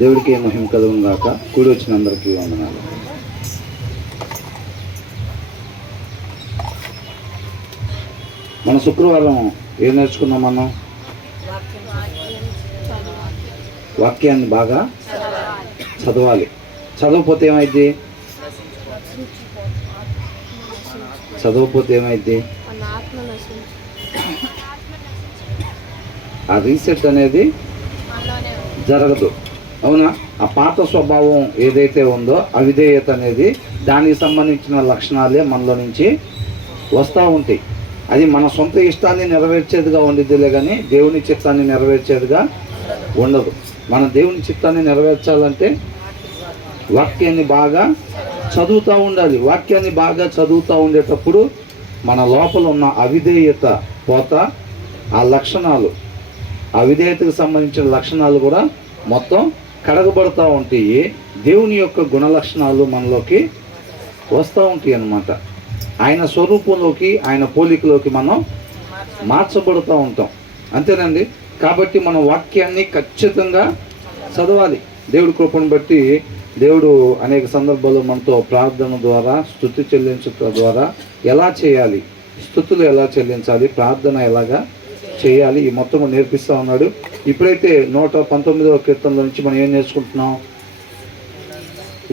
దేవుడికి మహిమ కలుగును గాక. కూడి వచ్చిన అందరికీ వందనాలు. మన శుక్రవారం ఏం నేర్చుకున్నాం? మనం వాక్యాన్ని బాగా చదవాలి. చదవకపోతే ఏమైద్ది? ఆ రీసెట్ అనేది జరగదు. అవునా? ఆ పాత స్వభావం ఏదైతే ఉందో అవిధేయత అనేది, దానికి సంబంధించిన లక్షణాలే మనలో నుంచి వస్తూ ఉంటాయి. అది మన సొంత ఇష్టాన్ని నెరవేర్చేదిగా ఉండిద్దిలే కానీ దేవుని చిత్తాన్ని నెరవేర్చేదిగా ఉండదు. మన దేవుని చిత్తాన్ని నెరవేర్చాలంటే వాక్యాన్ని బాగా చదువుతూ ఉండాలి. వాక్యాన్ని బాగా చదువుతూ ఉండేటప్పుడు మన లోపల ఉన్న అవిధేయత పోతా, ఆ లక్షణాలు, అవిధేయతకు సంబంధించిన లక్షణాలు కూడా మొత్తం కడగబడుతూ ఉంటాయి. దేవుని యొక్క గుణ లక్షణాలు మనలోకి వస్తూ ఉంటాయి అన్నమాట. ఆయన స్వరూపంలోకి, ఆయన పోలికలోకి మనం మార్చబడుతూ ఉంటాం. అంతేనండి. కాబట్టి మన వాక్యాన్ని ఖచ్చితంగా చదవాలి. దేవుడి కృపను బట్టి దేవుడు అనేక సందర్భాల్లో మనతో ప్రార్థన ద్వారా, స్తుతి చెల్లించడం ద్వారా ఎలా చేయాలి, స్తుతులు ఎలా చెల్లించాలి, ప్రార్థన ఎలాగా చేయాలి, ఈ మొత్తం నేర్పిస్తూ ఉన్నాడు. ఇప్పుడైతే 119వ కీర్తనలో నుంచి మనం ఏం నేర్చుకుంటున్నాం?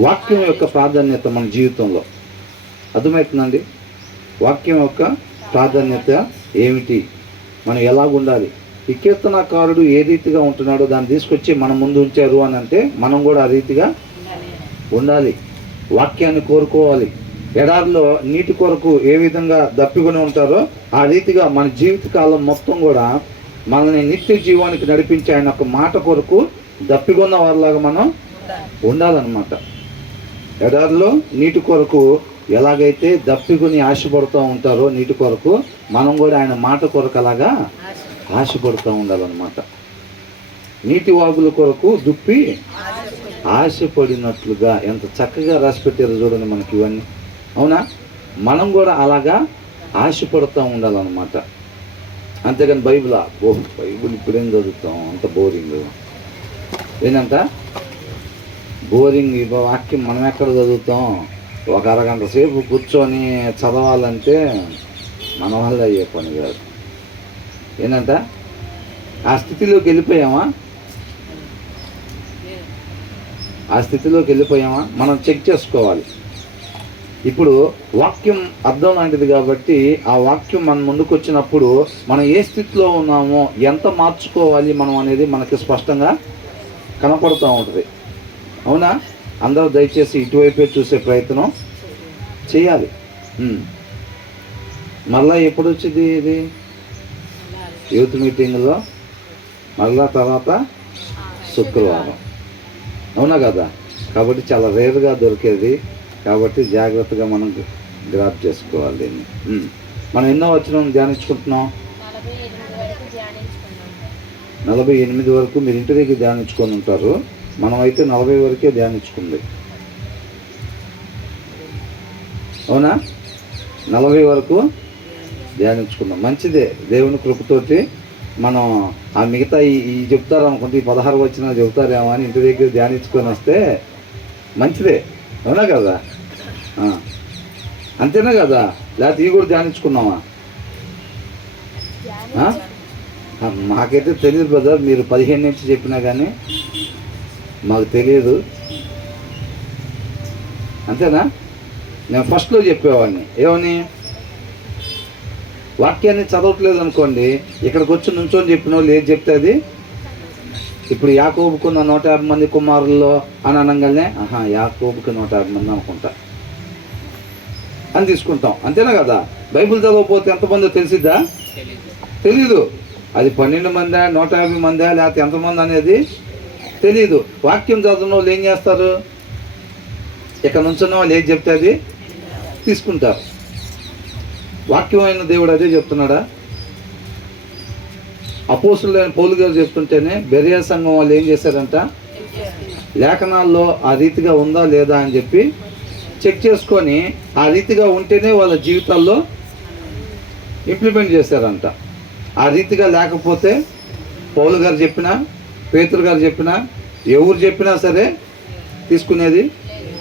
వాక్యం యొక్క ప్రాధాన్యత మన జీవితంలో. అర్థమవుతుందండి? వాక్యం యొక్క ప్రాధాన్యత ఏమిటి, మనం ఎలా ఉండాలి? ఈ కీర్తనాకారుడు ఏ రీతిగా ఉంటున్నాడో దాన్ని తీసుకొచ్చి మన ముందు ఉంచారు అని అంటే మనం కూడా ఆ రీతిగా ఉండాలి. వాక్యాన్ని కోరుకోవాలి. ఎడారిలో నీటి కొరకు ఏ విధంగా దప్పికొని ఉంటారో ఆ రీతిగా మన జీవితకాలం మొత్తం కూడా మనల్ని నిత్య జీవానికి నడిపించే ఆయన ఒక మాట కొరకు దప్పికొన్న వారిలాగా మనం ఉండాలన్నమాట. ఎడారిలో నీటి కొరకు ఎలాగైతే దప్పికొని ఆశపడుతూ ఉంటారో నీటి కొరకు, మనం కూడా ఆయన మాట కొరకు అలాగా ఆశపడుతూ ఉండాలన్నమాట. నీటి వాగుల కొరకు దుప్పి ఆశపడినట్లుగా ఎంత చక్కగా రాసిపెట్టారో చూడండి మనకి ఇవన్నీ. అవునా? మనం కూడా అలాగా ఆశపడుతూ ఉండాలన్నమాట. అంతేగాని బైబిల్ ఇప్పుడేం చదువుతాం, అంత బోరింగ్. ఏంటంట బోరింగ్ ఈ వాక్యం మనం ఎక్కడ చదువుతాం? ఒక అరగంట సేపు కూర్చొని చదవాలంటే మన వల్ల అయ్యే పని కాదు. ఏంటంట ఆ స్థితిలోకి వెళ్ళిపోయామా? మనం చెక్ చేసుకోవాలి. ఇప్పుడు వాక్యం అర్థం లాంటిది కాబట్టి ఆ వాక్యం మన ముందుకు వచ్చినప్పుడు మనం ఏ స్థితిలో ఉన్నామో, ఎంత మార్చుకోవాలి మనం అనేది మనకి స్పష్టంగా కనపడుతూ ఉంటుంది. అవునా? అందరూ దయచేసి ఇటువైపే చూసే ప్రయత్నం చేయాలి. మళ్ళా ఎప్పుడు వచ్చింది ఇది? యూత్ మీటింగ్లో మళ్ళా తర్వాత శుక్రవారం. అవునా కదా? కాబట్టి చాలా రేరుగా దొరికేది. కాబట్టి జాగ్రత్తగా మనం గ్రాప్ చేసుకోవాలి దీన్ని. మనం ఎన్నో వచనం ధ్యానించుకుంటున్నాం? 48 వరకు మీరు ఇంటి దగ్గర ధ్యానించుకొని ఉంటారు. మనం అయితే 40 వరకే ధ్యానించుకుంది. అవునా? 40 వరకు ధ్యానించుకున్నాం. మంచిదే. దేవుని కృపతోటి మనం ఆ మిగతా ఈ చెప్తారు అనుకుంటే ఈ 16 వచ్చినా చెబుతారేమో అని ఇంటి దగ్గర ధ్యానించుకొని వస్తే మంచిదే. అవునా కదా? అంతేనా కదా? లేకపోతే ఇవి కూడా ధ్యానించుకున్నామా? మాకైతే తెలియదు బ్రదర్. మీరు 15 నుంచి చెప్పినా కానీ మాకు తెలియదు. అంతేనా? నేను ఫస్ట్లో చెప్పేవాడిని ఏమని, వాక్యాన్ని చదవట్లేదు అనుకోండి, ఇక్కడికి వచ్చి నుంచొని చెప్పిన వాళ్ళు ఏది చెప్తే అది. ఇప్పుడు యాకోబుకున్న 150 మంది కుమారుల్లో అని అనగానే యాకోబుకి 150 మంది అనుకుంటా అని తీసుకుంటాం. అంతేనా కదా? బైబిల్ చదవకపోతే ఎంతమందో తెలిసిద్దా? తెలీదు. అది 12 మందా, 150 మందా, లేకపోతే ఎంతమంది అనేది తెలీదు. వాక్యం చదివిన వాళ్ళు ఏం చేస్తారు? ఇక్కడ నుంచున్న వాళ్ళు ఏది చెప్తే అది తీసుకుంటారు. వాక్యమైన దేవుడు అదే చెప్తున్నాడా? అపోస్తులైన పౌలు గారు చెప్తుంటేనే బెరియా సంఘం వాళ్ళు ఏం చేశారంట? లేఖనాల్లో ఆ రీతిగా ఉందా లేదా అని చెప్పి చెక్ చేసుకొని ఆ రీతిగా ఉంటేనే వాళ్ళ జీవితాల్లో ఇంప్లిమెంట్ చేశారంట. ఆ రీతిగా లేకపోతే పౌలు గారు చెప్పినా, పేతురు గారు చెప్పినా, ఎవరు చెప్పినా సరే తీసుకునేది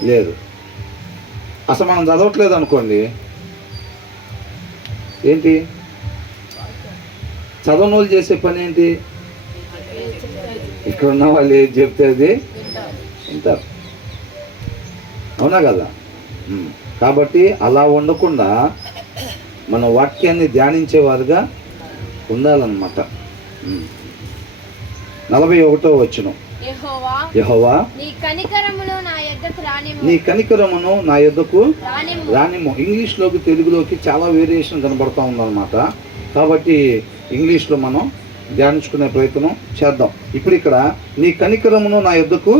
లేదు. అసలు మనం చదవట్లేదు అనుకోండి, ఏంటి చదవని వాళ్ళు చేసే పని ఏంటి? ఇక్కడ ఉన్న వాళ్ళు ఏది చెప్తే అది వింటారు. అవునా కదా? కాబట్టి అలా ఉండకుండా మన వాక్యాన్ని ధ్యానించేవారుగా ఉండాలన్నమాట. 41వ వచనం, యెహోవా నీ కనికరమును నా యొద్దకు రానిమ్ము. ఇంగ్లీష్లోకి తెలుగులోకి చాలా వేరియేషన్ కనబడుతూ ఉందన్నమాట. కాబట్టి ఇంగ్లీష్లో మనం ధ్యానించుకునే ప్రయత్నం చేద్దాం. ఇప్పుడు ఇక్కడ నీ కనికరమును నా యొద్దకు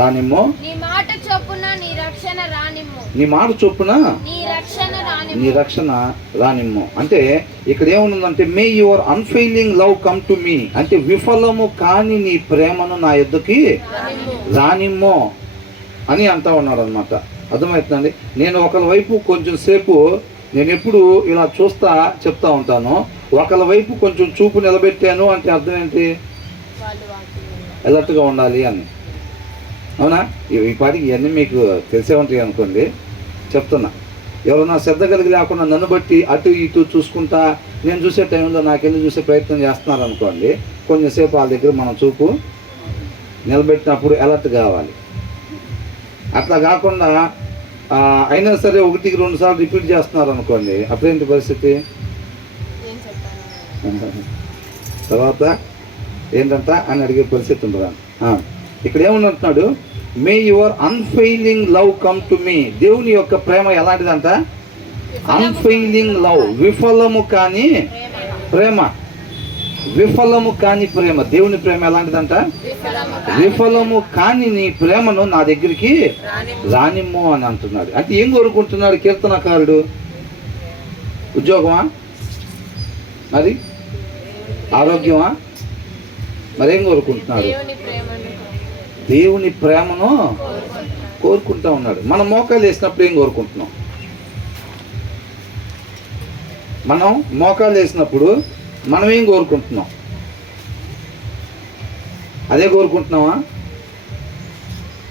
రానిమ్ము, నీ మాట చొప్పున నీ రక్షణ రానిమ్ము. అంటే ఇక్కడ ఏముందంటే may your unfailing love come to me, అంటే విఫలము కాని నీ ప్రేమను నా యొద్దకి రానిమ్ము అని అంటా ఉన్నాడు అనమాట. అర్థమవుతుందండి? నేను ఒకరి వైపు కొంచెం సేపు నేను ఎప్పుడు ఇలా చూస్తా చెప్తా ఉంటాను. ఒకరి వైపు కొంచెం చూపు నిలబెట్టాను అంటే అర్థం ఏంటి? అలర్ట్గా ఉండాలి అని. అవునా? ఈ పాటికి ఇవన్నీ మీకు తెలిసే ఉంటాయి అనుకోండి, చెప్తున్నా. ఎవరన్నా శ్రద్ధ కలిగి లేకుండా నన్ను బట్టి అటు ఇటు చూసుకుంటా నేను చూసే టైంలో నాకెళ్ళి చూసే ప్రయత్నం చేస్తున్నారు అనుకోండి, కొంచెంసేపు వాళ్ళ దగ్గర మనం చూపు నిలబెట్టినప్పుడు అలర్ట్ కావాలి. అట్లా కాకుండా అయినా సరే 1-2 సార్లు రిపీట్ చేస్తున్నారు అనుకోండి, అప్పుడేంటి పరిస్థితి? తర్వాత ఏంటంట అని అడిగే పరిస్థితి ఉండదు. ఇక్కడ ఏమన్నంటున్నాడు? May your unfailing love come to me. దేవుని యొక్క ప్రేమ ఎలాంటిదంట? అన్ఫెయిలింగ్ లవ్, విఫలము కాని ప్రేమ. విఫలము కాని ప్రేమ. దేవుని ప్రేమ ఎలాంటిదంట? విఫలము కాని నీ ప్రేమను నా దగ్గరికి రానిమ్ము అని అంటున్నాడు. అంటే ఏం కోరుకుంటున్నాడు కీర్తనకారుడు? ఉద్యోగమా? మరి ఆరోగ్యమా? మరేం కోరుకుంటున్నాడు? దేవుని ప్రేమను కోరుకుంటా ఉన్నాడు. మనం మోకాలు వేసినప్పుడు ఏం కోరుకుంటున్నాం? మనం మోకాలు వేసినప్పుడు మనం ఏం కోరుకుంటున్నాం? అదే కోరుకుంటున్నావా?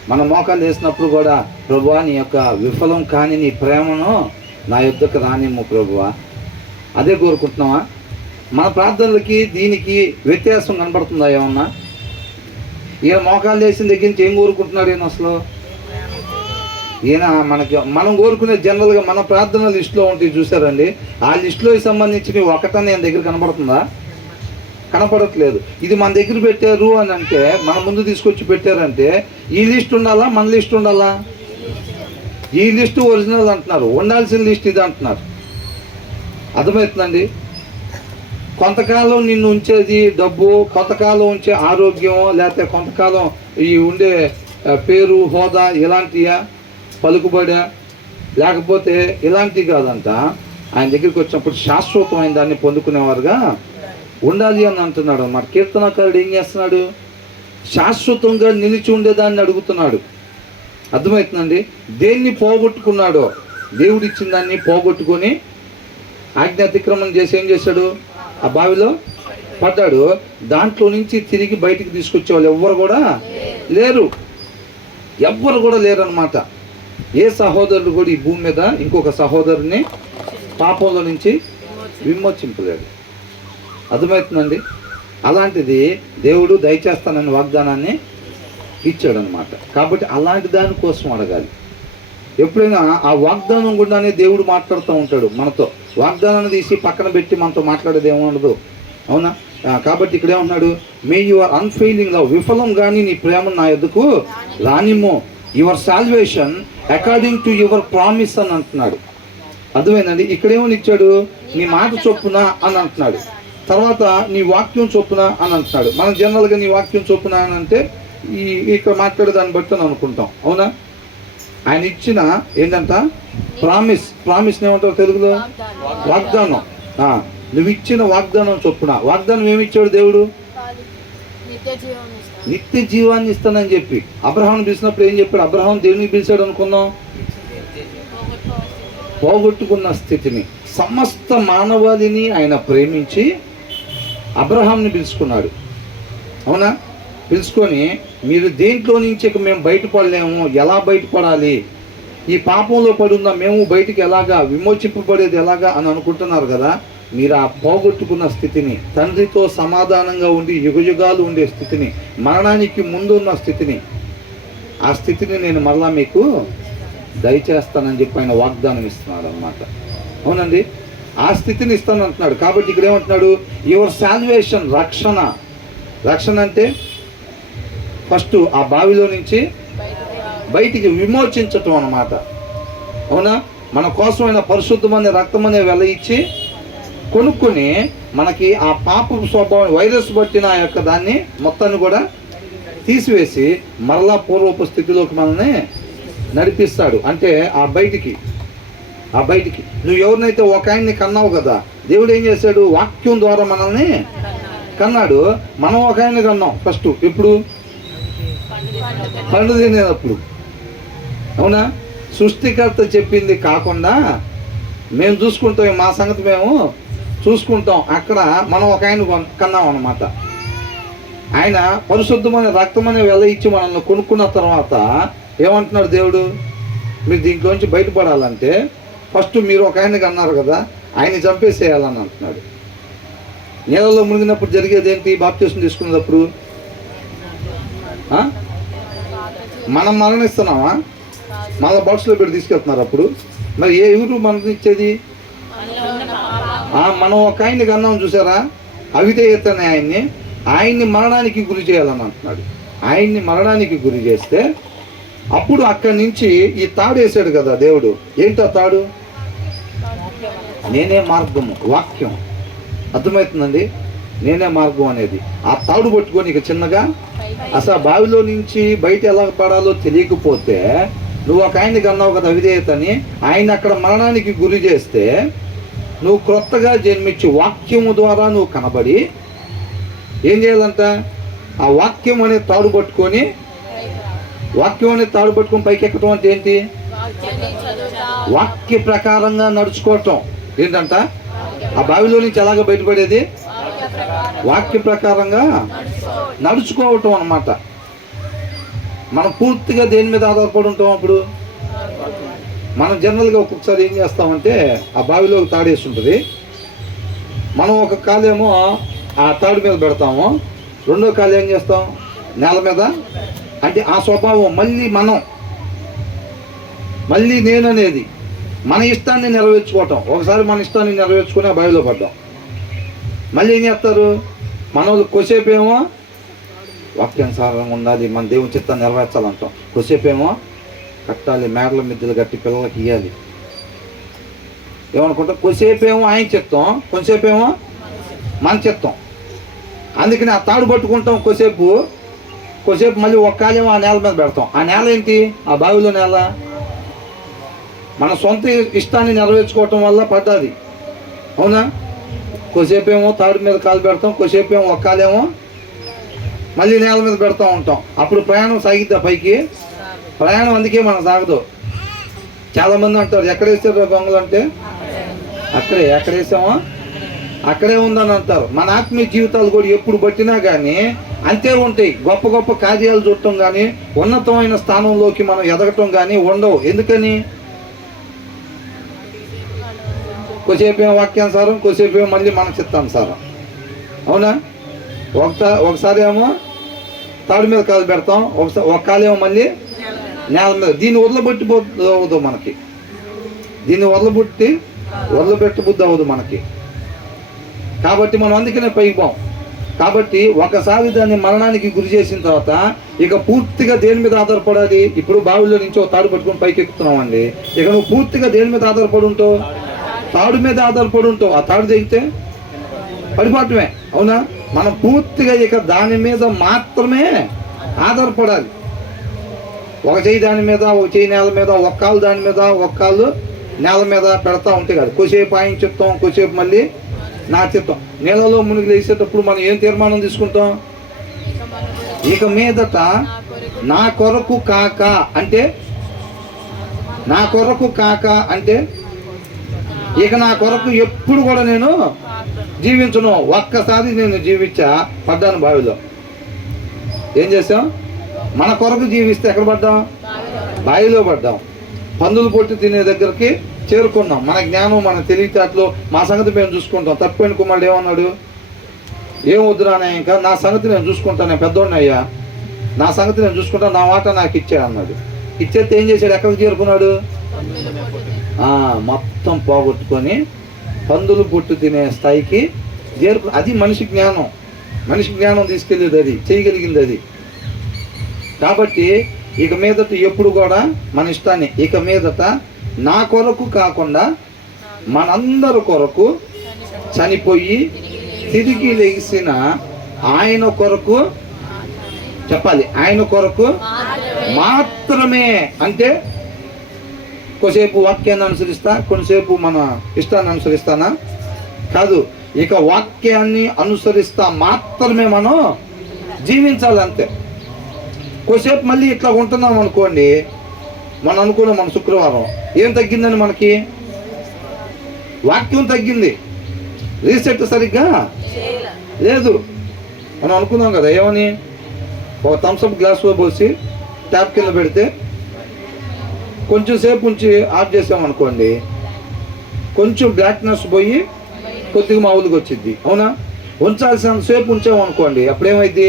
మన మోకాలు వేసినప్పుడు కూడా ప్రభువా నీ యొక్క విఫలం కాని నీ ప్రేమను నా యొద్దకు రానిమ్ము ప్రభువా, అదే కోరుకుంటున్నావా? మన ప్రార్థనలకి దీనికి వ్యత్యాసం కనబడుతుందా ఏమన్నా? ఈయన మోకాలు వేసిన దగ్గర నుంచి ఏం కోరుకుంటున్నాడు ఈయన అసలు? ఈయన మనం కోరుకునే జనరల్గా మన ప్రార్థన లిస్టులో ఉంటాయి చూసారండి, ఆ లిస్టులోకి సంబంధించి ఒకటని ఈయన దగ్గర కనబడుతుందా? కనపడట్లేదు. ఇది మన దగ్గర పెట్టారు అని అంటే, మన ముందు తీసుకొచ్చి పెట్టారంటే ఈ లిస్ట్ ఉండాలా మన లిస్ట్ ఉండాలా? ఈ లిస్టు ఒరిజినల్ అంటున్నారు, ఉండాల్సిన లిస్ట్ ఇది అంటున్నారు. అర్థమవుతుందండి? కొంతకాలం నిన్ను ఉంచేది డబ్బు, కొంతకాలం ఉంచే ఆరోగ్యం, లేకపోతే కొంతకాలం ఈ ఉండే పేరు హోదా ఇలాంటియా, పలుకుబడా, లేకపోతే ఇలాంటివి కాదంట. ఆయన దగ్గరికి వచ్చినప్పుడు శాశ్వతమైన దాన్ని పొందుకునేవారుగా ఉండాలి అని అంటున్నాడు అన్నమాట. కీర్తనకారుడు ఏం చేస్తున్నాడు? శాశ్వతంగా నిలిచి ఉండేదాన్ని అడుగుతున్నాడు. అర్థమవుతుందండి? దేన్ని పోగొట్టుకున్నాడో, దేవుడు ఇచ్చిన దాన్ని పోగొట్టుకొని ఆజ్ఞ అతిక్రమణ చేసి ఏం చేశాడు? ఆ బావిలో పడ్డాడు. దాంట్లో నుంచి తిరిగి బయటికి తీసుకొచ్చే వాళ్ళు ఎవ్వరు కూడా లేరు. ఎవ్వరు కూడా లేరు అన్నమాట. ఏ సహోదరుడు కూడా ఈ భూమి మీద ఇంకొక సహోదరుని పాపంలో నుంచి విమోచింపలేడు. అర్థమవుతుందండి? అలాంటిది దేవుడు దయచేస్తానని వాగ్దానాన్ని ఇచ్చాడు అనమాట. కాబట్టి అలాంటి దానికోసం అడగాలి. ఎప్పుడైనా ఆ వాగ్దానం గుండానే దేవుడు మాట్లాడుతూ ఉంటాడు మనతో. వాగ్దానాన్ని తీసి పక్కన పెట్టి మనతో మాట్లాడేది ఏముండదు. అవునా? కాబట్టి ఇక్కడ ఏమన్నాడు? మే యువర్ అన్ఫెయిలింగ్ లవ్, విఫలం కానీ నీ ప్రేమ నా యొద్దకు రానిమ్ము, your salvation according to your promise అని అంటున్నాడు. అర్థమైందండి? ఇక్కడేమని ఇచ్చాడు? నీ మాట చొప్పున అని అంటున్నాడు. తర్వాత నీ వాక్యం చొప్పున అని అంటున్నాడు. మనం జనరల్గా నీ వాక్యం చొప్పున అని అంటే ఇక్కడ మాట్లాడే దాన్ని బట్టి అని అనుకుంటాం. అవునా? ఆయన ఇచ్చిన ఏంటంట? ప్రామిస్ ఏమంటారు తెలుగులో? వాగ్దానం. నువ్వు ఇచ్చిన వాగ్దానం చొప్పున. వాగ్దానం ఏమి ఇచ్చాడు దేవుడు? నిత్య జీవాన్ని ఇస్తానని చెప్పి అబ్రహాం పిలిచినప్పుడు ఏం చెప్పాడు? అబ్రహాం దేవునికి పిలిచాడు అనుకున్నాం, పోగొట్టుకున్న స్థితిని, సమస్త మానవాళిని ఆయన ప్రేమించి అబ్రహాంని పిలుచుకున్నాడు. అవునా? పిలుచుకొని మీరు దేంట్లో నుంచి ఇక మేము బయటపడలేము, ఎలా బయటపడాలి, ఈ పాపంలో పడున్న మేము బయటికి ఎలాగా విమోచింపబడేది ఎలాగా అని అనుకుంటున్నారు కదా. మీరు ఆ పోగొట్టుకున్న స్థితిని, తండ్రితో సమాధానంగా ఉండి యుగయుగాలు ఉండే స్థితిని, మరణానికి ముందు ఉన్న స్థితిని, ఆ స్థితిని నేను మరలా మీకు దయచేస్తానని చెప్పి ఆయన వాగ్దానం ఇస్తున్నాడు అన్నమాట. అవునండి, ఆ స్థితిని ఇస్తానంటున్నాడు. కాబట్టి ఇక్కడ ఏమంటున్నాడు, యువర్ సాల్వేషన్, రక్షణ. రక్షణ అంటే ఫస్ట్ ఆ బావిలో నుంచి బయటికి విమోచించటం అన్నమాట. అవునా, మన కోసమైన పరిశుద్ధమనే రక్తమనే వెల ఇచ్చి కొనుక్కొని మనకి ఆ పాపపు స్వభావం, వైరస్ పట్టిన ఆ యొక్క దాన్ని మొత్తాన్ని కూడా తీసివేసి మరలా పూర్వపు స్థితిలోకి మనల్ని నడిపిస్తాడు. అంటే ఆ బయటికి నువ్వు ఎవరినైతే ఒక ఆయన్ని కన్నావు కదా, దేవుడు ఏం చేశాడు, వాక్యం ద్వారా మనల్ని కన్నాడు. మనం ఒక ఆయన్ని కన్నాం ఫస్ట్. ఇప్పుడు పండు తినేటప్పుడు. అవునా, సృష్టికర్త చెప్పింది కాకుండా మేము చూసుకుంటాం, మా సంగతి మేము చూసుకుంటాం. అక్కడ మనం ఒక ఆయన కన్నాం అన్నమాట. ఆయన పరిశుద్ధమైన రక్తమనే వెల ఇచ్చి మనల్ని కొనుక్కున్న తర్వాత ఏమంటున్నాడు దేవుడు, మీరు దీంట్లోంచి బయటపడాలంటే ఫస్ట్ మీరు ఒక ఆయన్ని కన్నారు కదా, ఆయన్ని చంపేసేయాలని అంటున్నాడు. నీళ్ళలో మునిగినప్పుడు జరిగేది ఏంటి, బాప్తిసం తీసుకున్నప్పుడు మనం మరణిస్తున్నామా, మళ్ళీ బాక్స్లో పెట్టి తీసుకెళ్తున్నారు. అప్పుడు మరి ఎవరు మరణించేది, మనం ఒక ఆయన్ని కన్నాం చూసారా, అవిధేయతనే ఆయన్ని మరణానికి గురి చేయాలని అంటున్నాడు. ఆయన్ని మరణానికి గురి చేస్తే అప్పుడు అక్కడి నుంచి ఈ తాడు వేసాడు కదా దేవుడు. ఏంటో తాడు, నేనే మార్గము, వాక్యం. అర్థమవుతుందండి, నేనే మార్గం అనేది. ఆ తాడు పట్టుకొని ఇక చిన్నగా అసలు బావిలో నుంచి బయట ఎలా పడాలో తెలియకపోతే నువ్వు ఒక ఆయన్ని కన్నావు కదా అవిధేయతని, ఆయన అక్కడ మరణానికి గురి చేస్తే నువ్వు క్రొత్తగా జన్మించి వాక్యము ద్వారా నువ్వు కనబడి ఏం చేయాలంట, ఆ వాక్యం అనే తాడు పట్టుకొని పైకి ఎక్కటం అంటే ఏంటి, వాక్య ప్రకారంగా నడుచుకోవటం. ఏంటంట, ఆ బావిలో నుంచి ఎలాగ బయటపడేది, వాక్య ప్రకారంగా నడుచుకోవటం అన్నమాట. మనం పూర్తిగా దేని మీద ఆధారపడి ఉంటాం. అప్పుడు మనం జనరల్గా ఒక్కొక్కసారి ఏం చేస్తామంటే ఆ బావిలో తాడేసి ఉంటుంది, మనం ఒక కాలేమో ఆ తాడు మీద పెడతాము, రెండో కాలు ఏం చేస్తాం, నేల మీద. అంటే ఆ స్వభావం మళ్ళీ నేను అనేది మన ఇష్టాన్ని నెరవేర్చుకోవటం. ఒకసారి మన ఇష్టాన్ని నెరవేర్చుకుని ఆ బావిలో పడ్డాం. మళ్ళీ ఏం చేస్తారు మన వాళ్ళు, కొద్దిసేపు ఏమో వాక్యానుసారంగా ఉండాలి, మన దేవుని చిత్తాన్ని నెరవేర్చాలంటాం. కొద్దిసేపు ఏమో కట్టాలి, మేడల మిద్దెలు కట్టి పిల్లలకి ఇవ్వాలి ఏమనుకుంటాం. కొద్దిసేపు ఏమో ఆయన చిత్తం, కొంతసేపు ఏమో మన చిత్తం. అందుకని ఆ తాడు పట్టుకుంటాం కొద్దిసేపు మళ్ళీ ఒక్కాలేమో ఆ నేల మీద పెడతాం. ఆ నేల ఏంటి, ఆ బావిలో నేల మన సొంత ఇష్టాన్ని నెరవేర్చుకోవటం వల్ల పడ్డది. అవునా, కొద్దిసేపు ఏమో తాడు మీద కాలు పెడతాం, కొద్దిసేపు ఏమో ఒక్కాలేమో మళ్ళీ నేల మీద పెడతా ఉంటాం. అప్పుడు ప్రయాణం సాగిద్దా పైకి, ప్రయాణం అందుకే మనం సాగదు. చాలామంది అంటారు ఎక్కడ వేసారు గొంగలు అంటే, ఎక్కడ వేసామో అక్కడే ఉందని అంటారు. మన ఆత్మీయ జీవితాలు కూడా ఎప్పుడు పట్టినా కానీ అంతే ఉంటాయి. గొప్ప గొప్ప కార్యాలు చూడటం కానీ ఉన్నతమైన స్థానంలోకి మనం ఎదగటం కానీ ఉండవు. ఎందుకని, కొద్దిసేపు ఏమో వాక్యానుసారం, కొద్దిసేపు ఏమో మళ్ళీ మన చిత్తానుసారం. అవునా, ఒకసారి ఏమో తాడు మీద కాలు పెడతాం, ఒక కాలేమో మళ్ళీ నేల మీద. దీన్ని వదలబెట్టబుద్ధి మనకి, వదలబెట్టబుద్ధి అవ్వదు మనకి. కాబట్టి మనం అందుకనే పైకి పోం. కాబట్టి ఒకసారి దాన్ని మరణానికి గురి చేసిన తర్వాత ఇక పూర్తిగా దేని మీద ఆధారపడాలి. ఇప్పుడు బావిలో నుంచి ఒక తాడు పట్టుకొని పైకి ఎక్కుతున్నాం అండి. ఇక నువ్వు పూర్తిగా దేని మీద ఆధారపడి ఉంటావు, తాడు మీద ఆధారపడి ఉంటావు. ఆ తాడు తెగితే పడిపోవటమే. అవునా, మనం పూర్తిగా ఇక దాని మీద మాత్రమే ఆధారపడాలి. ఒక చెయ్యి దాని మీద, ఒక చెయ్యి నేల మీద, ఒక కాలు దాని మీద, ఒక కాలు నేల మీద పెడతా ఉంటే కాదు. కొద్దిసేపు ఆయన చిత్తం, కొద్దిసేపు మళ్ళీ నా చిత్తం. నీళ్ళలో మునిగి లేచేటప్పుడు మనం ఏం తీర్మానం తీసుకుంటాం, ఇక మీదట నా కొరకు కాక అంటే, ఇక నా కొరకు ఎప్పుడు కూడా నేను జీవించను. ఒక్కసారి నేను పడ్డాను బావిలో. ఏం చేసాం? మన కొరకు జీవిస్తే ఎక్కడ పడ్డాం? బావిలో పడ్డాం. పందులు పొట్టు తినే దగ్గరికి చేరుకున్నాం. మన జ్ఞానం, మన తెలివితేటలు, మా సంగతి మేము చూసుకుంటాం. తప్పిపోయిన కుమారుడు ఏమన్నాడు? ఏం వద్దురానే, ఇంకా నా సంగతి నేను చూసుకుంటాను, నేను పెద్దోడిని అయ్యా, నా సంగతి నేను చూసుకుంటాను, నా మాట నాకు ఇచ్చాడు అన్నాడు. ఇచ్చేస్తే ఏం చేశాడు? ఎక్కడికి చేరుకున్నాడు? మొత్తం పోగొట్టుకొని పందులు పొట్టు తినే స్థాయికి అది మనిషి జ్ఞానం. మనిషి జ్ఞానం తీసుకెళ్ళేది అది, చేయగలిగింది అది. కాబట్టి ఇక మీదట ఎప్పుడు కూడా మన ఇష్టాన్ని, ఇక మీదట నా కొరకు కాకుండా మనందరి కొరకు చనిపోయి తిరిగి లెగిసిన ఆయన కొరకు చెప్పాలి. ఆయన కొరకు మాత్రమే. అంటే కొద్దిసేపు వాక్యాన్ని అనుసరిస్తా, కొంతసేపు మన ఇష్టాన్ని అనుసరిస్తానా? కాదు. ఇక వాక్యాన్ని అనుసరిస్తా మాత్రమే మనం జీవించాలి, అంతే. కొద్దిసేపు మళ్ళీ ఇట్లా ఉంటున్నాం అనుకోండి, మనం అనుకున్నాం మన శుక్రవారం ఏం తగ్గిందని మనకి? వాక్యం తగ్గింది, రీసెట్ సరిగ్గా లేదు. మనం అనుకున్నాం కదా, ఏమని? ఒక థమ్స్అప్ గ్లాస్లో పోసి ట్యాప్ కింద పెడితే కొంచెం సేపు ఉంచి ఆఫ్ చేసామనుకోండి, కొంచెం బ్లాక్నెస్ పోయి కొద్దిగా మామూలుగా వచ్చింది, అవునా? ఉంచాల్సిన సేపు ఉంచామనుకోండి, అప్పుడేమైంది?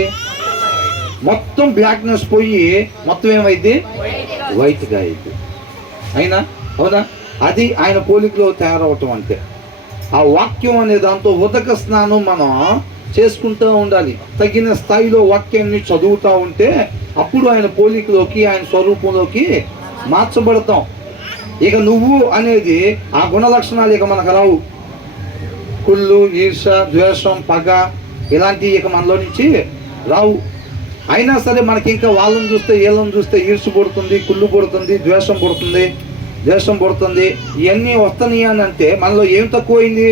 మొత్తం బ్లాక్నెస్ పోయి మొత్తం ఏమైంది? వైట్గా అయింది. అయినా అవునా? అది ఆయన పోలికలో తయారవటం అంటే. ఆ వాక్యం అనే దాంతో ఉదక స్నానం మనం చేసుకుంటూ ఉండాలి. తగిన స్థాయిలో వాక్యాన్ని చదువుతూ ఉంటే అప్పుడు ఆయన పోలికలోకి, ఆయన స్వరూపంలోకి మార్చబడతాం. ఇక నువ్వు అనేది ఆ గుణ లక్షణాలు ఇక మనకు రావు. కుళ్ళు, ఈర్ష, ద్వేషం, పగ ఇలాంటివి ఇక మనలో నుంచి రావు. అయినా సరే మనకి ఇంకా వాళ్ళని చూస్తే వీళ్ళని చూస్తే ఈర్ష పుడుతుంది, కుళ్ళు పుడుతుంది, ద్వేషం పుడుతుంది. ఇవన్నీ వస్తున్నాయి అని అంటే మనలో ఏం తక్కువైంది?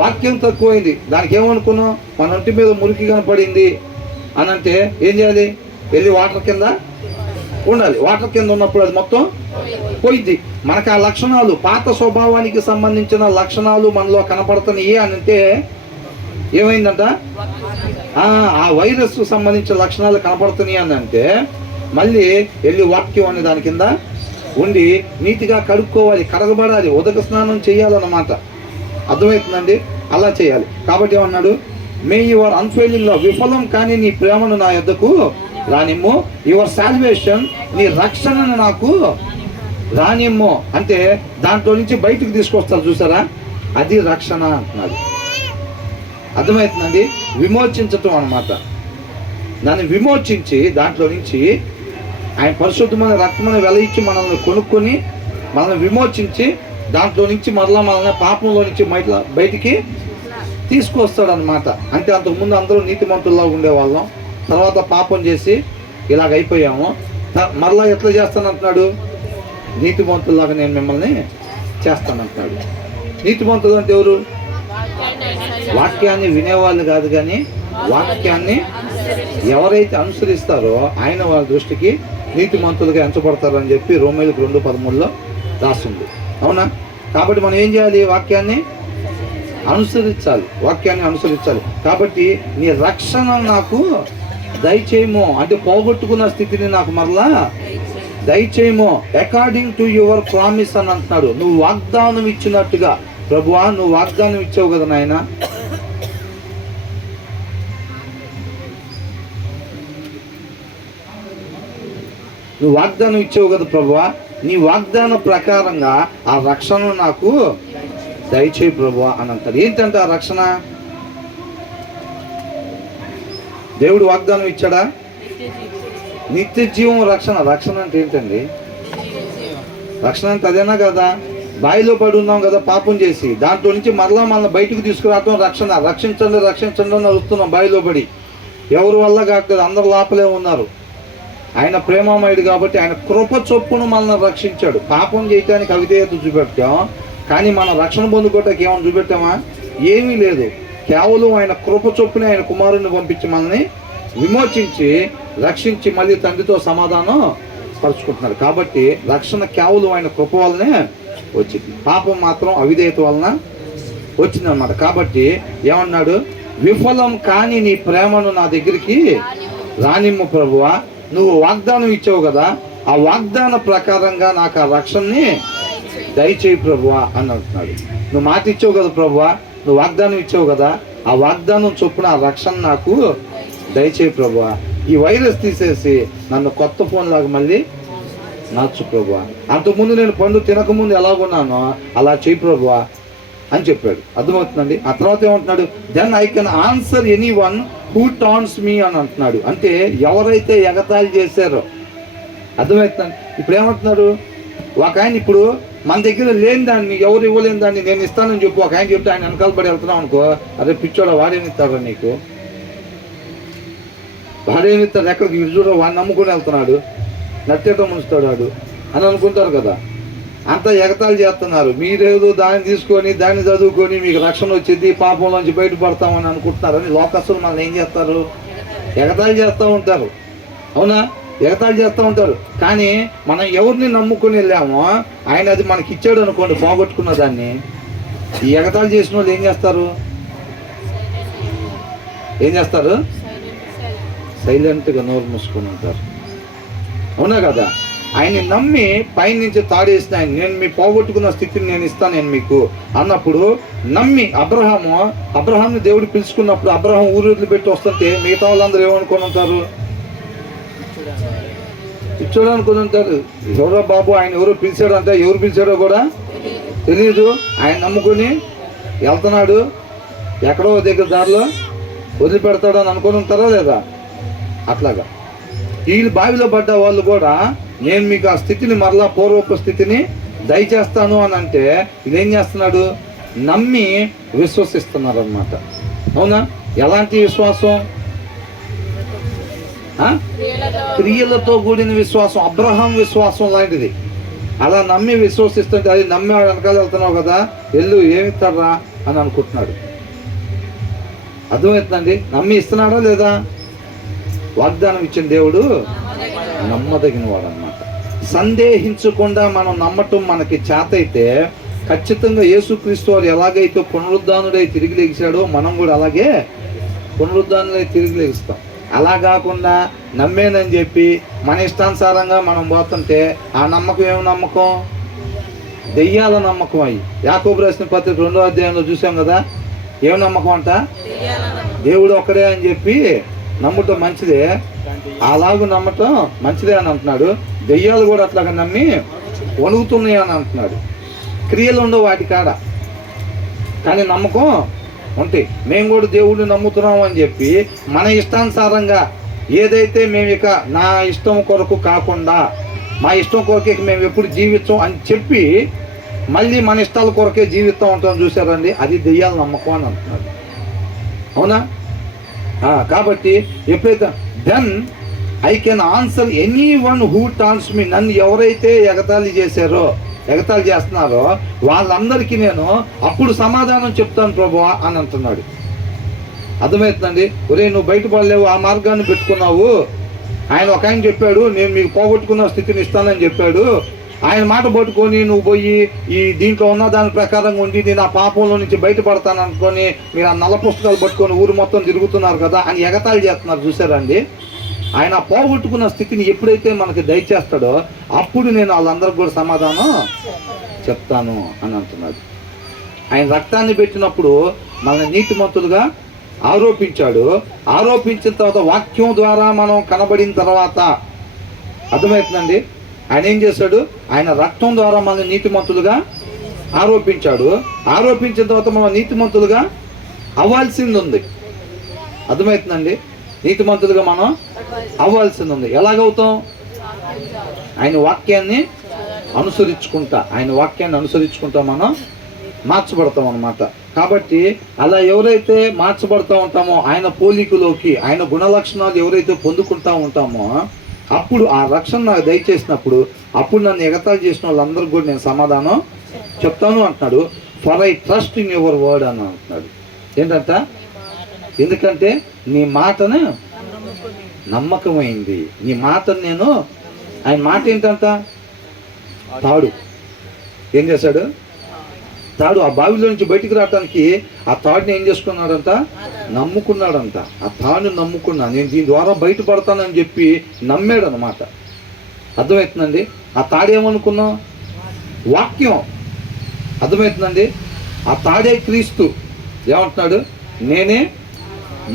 వాక్యం తక్కువైంది. దానికి ఏమనుకున్నాం? మన ఒంటి మీద మురికి కనపడింది అని అంటే ఏం చేయాలి? వెళ్ళి వాటర్ కింద ఉండాలి. వాటర్ కింద ఉన్నప్పుడు అది మొత్తం పోయింది. మనకు ఆ లక్షణాలు, పాత స్వభావానికి సంబంధించిన లక్షణాలు మనలో కనపడుతున్నాయి అని అంటే ఏమైందంట? ఆ వైరస్ సంబంధించిన లక్షణాలు కనపడుతున్నాయి అని అంటే మళ్ళీ వెళ్ళి వాక్యం అనే దాని కింద ఉండి నీతిగా కడుక్కోవాలి, కడగబడాలి, ఉదక స్నానం చేయాలన్నమాట. అర్థమవుతుందండి? అలా చేయాలి. కాబట్టి ఏమన్నాడు? మే యువర్ అన్ఫెయిలింగ్ లవ్, విఫలం కానీ నీ ప్రేమను నా యొద్దకు రానిమ్ము. యువర్ సాల్వేషన్, నీ రక్షణను నాకు రానిమ్ము. అంటే దాంట్లో నుంచి బయటకు తీసుకొస్తారు, చూసారా? అది రక్షణ అంటున్నాడు. అర్థమవుతుందండి? విమోచించటం అన్నమాట. దాన్ని విమోచించి దాంట్లో నుంచి ఆయన పరిశుద్ధమైన రక్తమైన వెల ఇచ్చి మనల్ని కొనుక్కొని మనల్ని విమోచించి దాంట్లో నుంచి మరలా మనల్ని పాపంలో నుంచి బయటికి తీసుకొస్తాడు అనమాట. అంటే అంతకుముందు అందరూ నీతిమంతుల్లా ఉండేవాళ్ళం, తర్వాత పాపం చేసి ఇలాగ అయిపోయాము. మరలా ఎట్లా చేస్తానంటున్నాడు? నీతిమంతుల్లాగా నేను మిమ్మల్ని చేస్తానంటున్నాడు. నీతిమంతులు అంటే ఎవరు? వాక్యాన్ని వినేవాళ్ళు కాదు, కానీ వాక్యాన్ని ఎవరైతే అనుసరిస్తారో ఆయన వాళ్ళ దృష్టికి నీతిమంతులుగా ఎంచబడతారని చెప్పి రోమేయులకు 2:13 రాస్తుంది, అవునా? కాబట్టి మనం ఏం చేయాలి? వాక్యాన్ని అనుసరించాలి. కాబట్టి నీ రక్షణ నాకు దయచేయము, అంటే పోగొట్టుకున్న స్థితిని నాకు మరలా దయచేయము. అకార్డింగ్ టు యువర్ ప్రామిస్ అని అంటున్నాడు. నువ్వు వాగ్దానం ఇచ్చినట్టుగా. ప్రభువా, నువ్వు వాగ్దానం ఇచ్చావు కదా నాయన, నువ్వు వాగ్దానం ఇచ్చావు కదా ప్రభువా, నీ వాగ్దాన ప్రకారంగా ఆ రక్షణ నాకు దయచేయి ప్రభువా అని అంటారు. ఏంటంటే ఆ రక్షణ? దేవుడు వాగ్దానం ఇచ్చాడా? నిత్య జీవం రక్షణ అంటే ఏంటండి? రక్షణ అంటే అదేనా కదా? బావిలో పడి ఉన్నాం కదా పాపం చేసి, దాంట్లో నుంచి మరలా మనల్ని బయటకు తీసుకురావటం రక్షణ. రక్షించండి అని అడుగుతున్నాం బావిలో పడి. ఎవరి వల్ల కాదు, అందరు లోపలే ఉన్నారు. ఆయన ప్రేమమయుడు కాబట్టి ఆయన కృప చొప్పును మనల్ని రక్షించాడు. పాపం చేయటానికి అవిధేయత చూపెట్టాం, కానీ మన రక్షణ పొందుకోవటానికి ఏమైనా చూపెట్టామా? ఏమీ లేదు. కేవలం ఆయన కృప చొప్పున ఆయన కుమారుని పంపించి మనల్ని విమోచించి రక్షించి మళ్ళీ తండ్రితో సమాధానం పరుచుకుంటున్నాడు. కాబట్టి రక్షణ కేవలం ఆయన కృప వల్లనే వచ్చింది. పాపం మాత్రం అవిధేయత వలన వచ్చిందన్నమాట. కాబట్టి ఏమన్నాడు? విఫలం కానీ నీ ప్రేమను నా దగ్గరికి రానిమ్ము ప్రభువా, నువ్వు వాగ్దానం ఇచ్చావు కదా, ఆ వాగ్దాన ప్రకారంగా నాకు ఆ రక్షణని దయచేయి ప్రభువా అని అంటున్నాడు. నువ్వు మాట ఇచ్చావు కదా ప్రభువా, నువ్వు వాగ్దానం ఇచ్చావు కదా, ఆ వాగ్దానం చొప్పున ఆ రక్షణ నాకు దయచేయి ప్రభువా. ఈ వైరస్ తీసేసి నన్ను కొత్త ఫోన్ లాగా మళ్ళీ మార్చు ప్రభువా. అంతకుముందు నేను పండు తినకముందు ఎలాగున్నానో అలా చేయి ప్రభువా అని చెప్పాడు. అర్థమవుతుందండి. ఆ తర్వాత ఏమంటున్నాడు, then I can answer anyone who taunts me అని అంటున్నాడు. అంటే ఎవరైతే ఎగతాళి చేశారో, అర్థమవుతుందండి. ఇప్పుడు ఏమంటున్నాడు, ఒక ఆయన ఇప్పుడు మన దగ్గర లేని దాన్ని, ఎవరు ఇవ్వలేని దాన్ని నేను ఇస్తానని చెప్పు ఒక ఆయన చెప్తే ఆయన వెనకాల పడి వెళ్తున్నాం అనుకో, అరే పిచ్చోడా వాడేమిస్తాడు నీకు, వాడేమిస్తాడు, ఎక్కడికి చూడ వాడిని నమ్ముకొని వెళ్తున్నాడు, నట్టేట ముంచుతాడు వాడు అని అనుకుంటారు కదా. అంతా ఎగతాళి చేస్తున్నారు. మీరేదో దాన్ని తీసుకొని దాన్ని చదువుకొని మీకు రక్షణ వచ్చింది, పాపంలోంచి బయటపడతామని అనుకుంటున్నారని లోకస్తులు మనల్ని ఏం చేస్తారు, ఎగతాళి చేస్తూ ఉంటారు. అవునా, ఎగతాళి చేస్తూ ఉంటారు. కానీ మనం ఎవరిని నమ్ముకొని వెళ్ళామో ఆయన అది మనకి ఇచ్చాడు అనుకోండి, పోగొట్టుకున్న దాన్ని, ఈ ఎగతాళి చేసిన వాళ్ళు ఏం చేస్తారు, సైలెంట్గా నోరు మూసుకొని ఉంటారు. అవునా కదా. ఆయన్ని నమ్మి పైనుంచి తాడేసిన ఆయన, నేను మీ పోగొట్టుకున్న స్థితిని నేను ఇస్తాను నేను మీకు అన్నప్పుడు నమ్మి అబ్రహాంని దేవుడు పిలుచుకున్నప్పుడు అబ్రహాం ఊరు వదిలిపెట్టి వస్తుంటే మిగతా వాళ్ళందరూ ఏమనుకొని ఉంటారు, పిచ్చోడు అనుకుని ఉంటారు. ఎవరో బాబు ఆయన ఎవరో పిలిచాడు అంటే, ఎవరు పిలిచాడో కూడా తెలియదు. ఆయన నమ్ముకొని వెళ్తున్నాడు, ఎక్కడో దగ్గర దారిలో వదిలిపెడతాడు అని అనుకొని ఉంటారా లేదా. అట్లాగా వీళ్ళు బావిలో పడ్డ వాళ్ళు కూడా నేను మీకు ఆ స్థితిని మరలా పూర్వపు స్థితిని దయచేస్తాను అని అంటే ఇదేం చేస్తున్నాడు, నమ్మి విశ్వసిస్తున్నారు అన్నమాట. అవునా. ఎలాంటి విశ్వాసం, క్రియలతో కూడిన విశ్వాసం, అబ్రహాం విశ్వాసం లాంటిది. అలా నమ్మి విశ్వసిస్తుంటే, అది నమ్మి వెనకాల వెళ్తున్నావు కదా, వెళ్ళు ఏమిస్తారా అని అనుకుంటున్నాడు. అర్థమవుతుందండి. నమ్మి ఇస్తున్నాడా లేదా. వాగ్దానం ఇచ్చిన దేవుడు నమ్మదగిన వాడు అన్నమాట. సందేహించకుండా మనం నమ్మటం మనకి చేత అయితే ఖచ్చితంగా యేసుక్రీస్తు వారు ఎలాగైతే పునరుద్ధానుడై తిరిగి లెగిశాడో మనం కూడా అలాగే పునరుద్ధానుడై తిరిగి లెగిస్తాం. అలా కాకుండా నమ్మేనని చెప్పి మన ఇష్టానుసారంగా మనం పోతుంటే ఆ నమ్మకం ఏమి నమ్మకం, దెయ్యాల నమ్మకం. అయ్యి యాకోబు రాసిన పత్రిక 2వ అధ్యాయంలో చూసాం కదా. ఏం నమ్మకం అంట, దేవుడు ఒక్కడే అని చెప్పి నమ్మటం మంచిదే, అలాగూ నమ్మటం మంచిదే అని అంటున్నాడు. దెయ్యాలు కూడా అట్లాగా నమ్మి వణుకుతున్నాయి అని అంటున్నాడు. క్రియలు ఉండవు వాటి కాడ, కానీ నమ్మకం ఉంటాయి. మేము కూడా దేవుడిని నమ్ముతున్నాం అని చెప్పి మన ఇష్టానుసారంగా ఏదైతే మేము ఇక నా ఇష్టం కొరకు కాకుండా మా ఇష్టం కొరకే మేము ఎప్పుడు జీవించం అని చెప్పి మళ్ళీ మన ఇష్టాల కొరకే జీవిస్తూ ఉంటాం చూసారండి, అది దెయ్యాల నమ్మకం అని అంటున్నాడు. అవునా. కాబట్టి ఎప్పుడైతే then I can answer anyone who taunts me, నన్ను ఎవరైతే ఎగతాళి చేస్తున్నారో వాళ్ళందరికీ నేను అప్పుడు సమాధానం చెప్తాను ప్రభువా అని అంటున్నాడు. అర్థమవుతుందండి. ఒరే నువ్వు బయటపడలేవు, ఆ మార్గాన్ని పెట్టుకున్నావు. ఆయన ఒక ఆయన చెప్పాడు, నేను మీకు పోగొట్టుకున్న స్థితిని ఇస్తానని చెప్పాడు. ఆయన మాట పట్టుకొని నువ్వు పోయి ఈ దీంట్లో ఉన్న దాని ప్రకారంగా ఉండి నేను ఆ పాపంలో నుంచి బయటపడతాను అనుకొని మీరు ఆ నల్ల పుస్తకాలు పట్టుకొని ఊరు మొత్తం తిరుగుతున్నారు కదా అని ఎగతాళి చేస్తున్నారు చూసారండి. ఆయన పోగొట్టుకున్న స్థితిని ఎప్పుడైతే మనకి దయచేస్తాడో అప్పుడు నేను వాళ్ళందరికీ కూడా సమాధానం చెప్తాను అని అంటున్నాడు. ఆయన రక్తాన్ని పెట్టినప్పుడు మన నీతిమంతులుగా ఆరోపించాడు. ఆరోపించిన తర్వాత వాక్యం ద్వారా మనం కనబడిన తర్వాత అర్థమవుతుందండి. ఆయన ఏం చేశాడు, ఆయన రక్తం ద్వారా మన నీతిమంతులుగా ఆరోపించాడు. ఆరోపించిన తర్వాత మనం నీతిమంతులుగా అవ్వాల్సింది ఉంది. అర్థమవుతుందండి. నీతిమంతులుగా మనం అవ్వాల్సింది ఉంది. ఎలాగవుతాం, ఆయన వాక్యాన్ని అనుసరించుకుంటా మనం మార్చబడతాం అన్నమాట. కాబట్టి అలా ఎవరైతే మార్చబడతా ఉంటామో ఆయన పోలికలోకి, ఆయన గుణలక్షణాలు ఎవరైతే పొందుకుంటా ఉంటామో అప్పుడు ఆ రక్షణ నాకు దయచేసినప్పుడు అప్పుడు నన్ను ఎగతాళి చేసిన వాళ్ళందరికీ కూడా నేను సమాధానం చెప్తాను అంటున్నాడు. For I trust in your word అని అంటున్నాడు. ఏంటంట, ఎందుకంటే నీ మాటను నమ్మకమైంది. నీ మాటను నేను, ఆయన మాట ఏంటంట, తాడు ఏం చేశాడు, తాడు ఆ బావిలో నుంచి బయటికి రావడానికి ఆ తాడుని ఏం చేసుకున్నాడంట, నమ్ముకున్నాడంట. ఆ తాడుని నమ్ముకున్నా, నేను దీని ద్వారా బయటపడతానని చెప్పి నమ్మాడు అనమాట. అర్థమవుతుందండి? ఆ తాడు ఏమనుకున్నాం, వాక్యం. అర్థమవుతుందండి? ఆ తాడే క్రీస్తు. ఏమంటున్నాడు, నేనే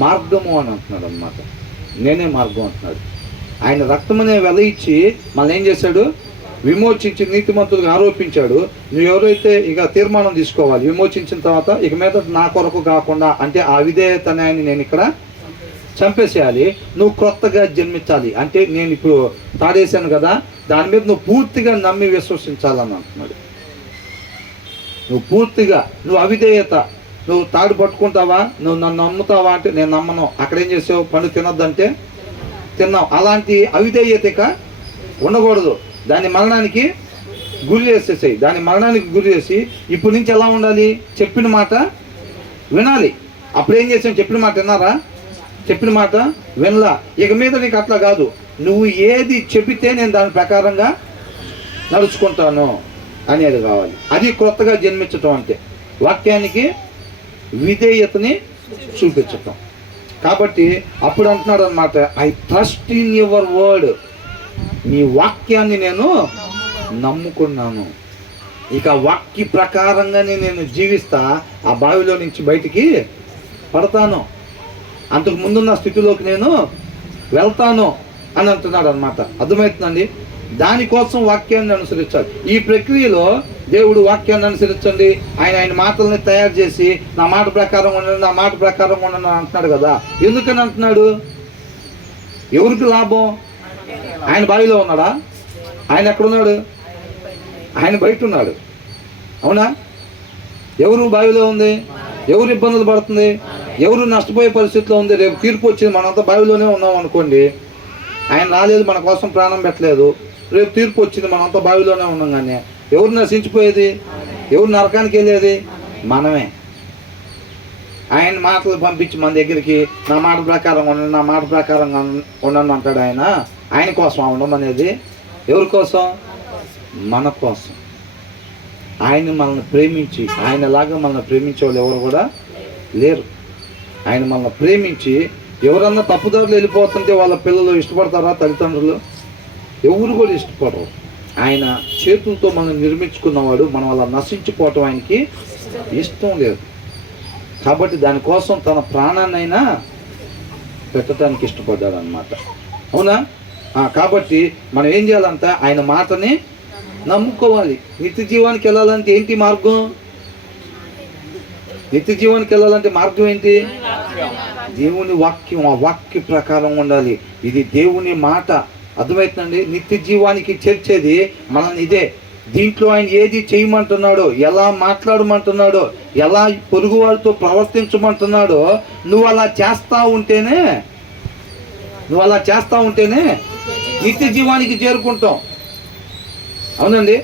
మార్గము అని అంటున్నాడు అనమాట. నేనే మార్గం అంటున్నాడు. ఆయన రక్తమనే వెల ఇచ్చి మళ్ళీ ఏం చేశాడు, విమోచించి నీతిమంతులకు ఆరోపించాడు. నువ్వు ఎవరైతే ఇక తీర్మానం తీసుకోవాలి, విమోచించిన తర్వాత ఇక మీద నా కొరకు కాకుండా, అంటే ఆ అవిధేయత అని నేను ఇక్కడ చంపేసేయాలి, నువ్వు కొత్తగా జన్మించాలి. అంటే నేను ఇప్పుడు తాడేశాను కదా, దాని మీద నువ్వు పూర్తిగా నమ్మి విశ్వసించాలని అంటున్నాడు. నువ్వు పూర్తిగా, నువ్వు అవిధేయత, నువ్వు తాడు పట్టుకుంటావా, నువ్వు నన్ను నమ్ముతావా అంటే నేను నమ్మను. అక్కడ ఏం చేసావు, పండు తినొద్దంటే తిన్నావు. అలాంటి అవిధేయత ఉండకూడదు. దాన్ని మరణానికి గురి చేసేసాయి. దాన్ని మరణానికి గురి చేసి ఇప్పటి నుంచి ఎలా ఉండాలి, చెప్పిన మాట వినాలి. అప్పుడు ఏం చేసావు, చెప్పిన మాట విన్నారా, చెప్పిన మాట వినలా. ఇక మీద నీకు అట్లా కాదు, నువ్వు ఏది చెబితే నేను దాని ప్రకారంగా నడుచుకుంటాను అనేది కావాలి. అది కొత్తగా జన్మించటం అంటే వాక్యానికి విధేయతని చూపించటం. కాబట్టి అప్పుడు అంటున్నాడు అనమాట, I trust in your word. నీ వాక్యాన్ని నేను నమ్ముకున్నాను, ఇక వాక్య ప్రకారంగానే నేను జీవిస్తా, ఆ బావిలో నుంచి బయటికి పడతాను, అంతకు ముందున్న స్థితిలోకి నేను వెళ్తాను అని అంటున్నాడు అనమాట. అర్థమవుతుందండి? దానికోసం వాక్యాన్ని అనుసరించాలి. ఈ ప్రక్రియలో దేవుడు వాక్యాన్ని అనుసరించండి, ఆయన మాటల్ని తయారు చేసి నా మాట ప్రకారం ఉండండి, నా మాట ప్రకారం ఉండండి అంటున్నాడు కదా. ఎందుకని అంటున్నాడు? ఎవరికి లాభం? ఆయన బావిలో ఉన్నాడా? ఆయన ఎక్కడున్నాడు? ఆయన బయట ఉన్నాడు. అవునా? ఎవరు బావిలో ఉంది? ఎవరు ఇబ్బందులు పడుతుంది? ఎవరు నష్టపోయే పరిస్థితిలో ఉంది? రేపు తీర్పు వచ్చింది, మనంతా బావిలోనే ఉన్నాం అనుకోండి, ఆయన రాలేదు, మన కోసం ప్రాణం పెట్టలేదు, రేపు తీర్పు వచ్చింది, మనంతా బావిలోనే ఉన్నాం. కానీ ఎవరు నశించిపోయేది, ఎవరు నరకానికి వెళ్ళేది? మనమే. ఆయన మాటలు పంపించి మన దగ్గరికి నా మాట ప్రకారం ఉండండి, నా మాట ప్రకారం ఉండండి అంటాడు ఆయన. ఆయన కోసం ఉండడం అనేది ఎవరి కోసం? మన కోసం. ఆయన మనల్ని ప్రేమించి, ఆయనలాగా మనల్ని ప్రేమించే వాళ్ళు ఎవరు కూడా లేరు. ఆయన మనల్ని ప్రేమించి, ఎవరన్నా తప్పుదారులు వెళ్ళిపోతుంటే వాళ్ళ పిల్లలు ఇష్టపడతారా? తల్లిదండ్రులు ఎవరు కూడా ఇష్టపడరు. ఆయన చేతులతో మనం నిర్మించుకున్నవాడు, మనం అలా నశించిపోవటం ఆయనకి ఇష్టం లేదు. కాబట్టి దానికోసం తన ప్రాణాన్నైనా పెట్టడానికి ఇష్టపడ్డాడు అన్నమాట. అవునా? కాబట్టి మనం ఏం చేయాలంటే ఆయన మాటని నమ్ముకోవాలి. నిత్య జీవానికి వెళ్ళాలంటే ఏంటి మార్గం? నిత్య జీవానికి వెళ్ళాలంటే మార్గం ఏంటి? దేవుని వాక్యం. ఆ వాక్య ప్రకారం ఉండాలి. ఇది దేవుని మాట. అర్థమవుతుందండి? నిత్య జీవానికి చేర్చేది మనల్ని ఇదే. దీంట్లో ఆయన ఏది చేయమంటున్నాడో, ఎలా మాట్లాడమంటున్నాడో, ఎలా పొరుగు వారితో ప్రవర్తించమంటున్నాడో నువ్వు అలా చేస్తూ ఉంటేనే నిత్య జీవానికి చేరుకుంటాం. అవునండి?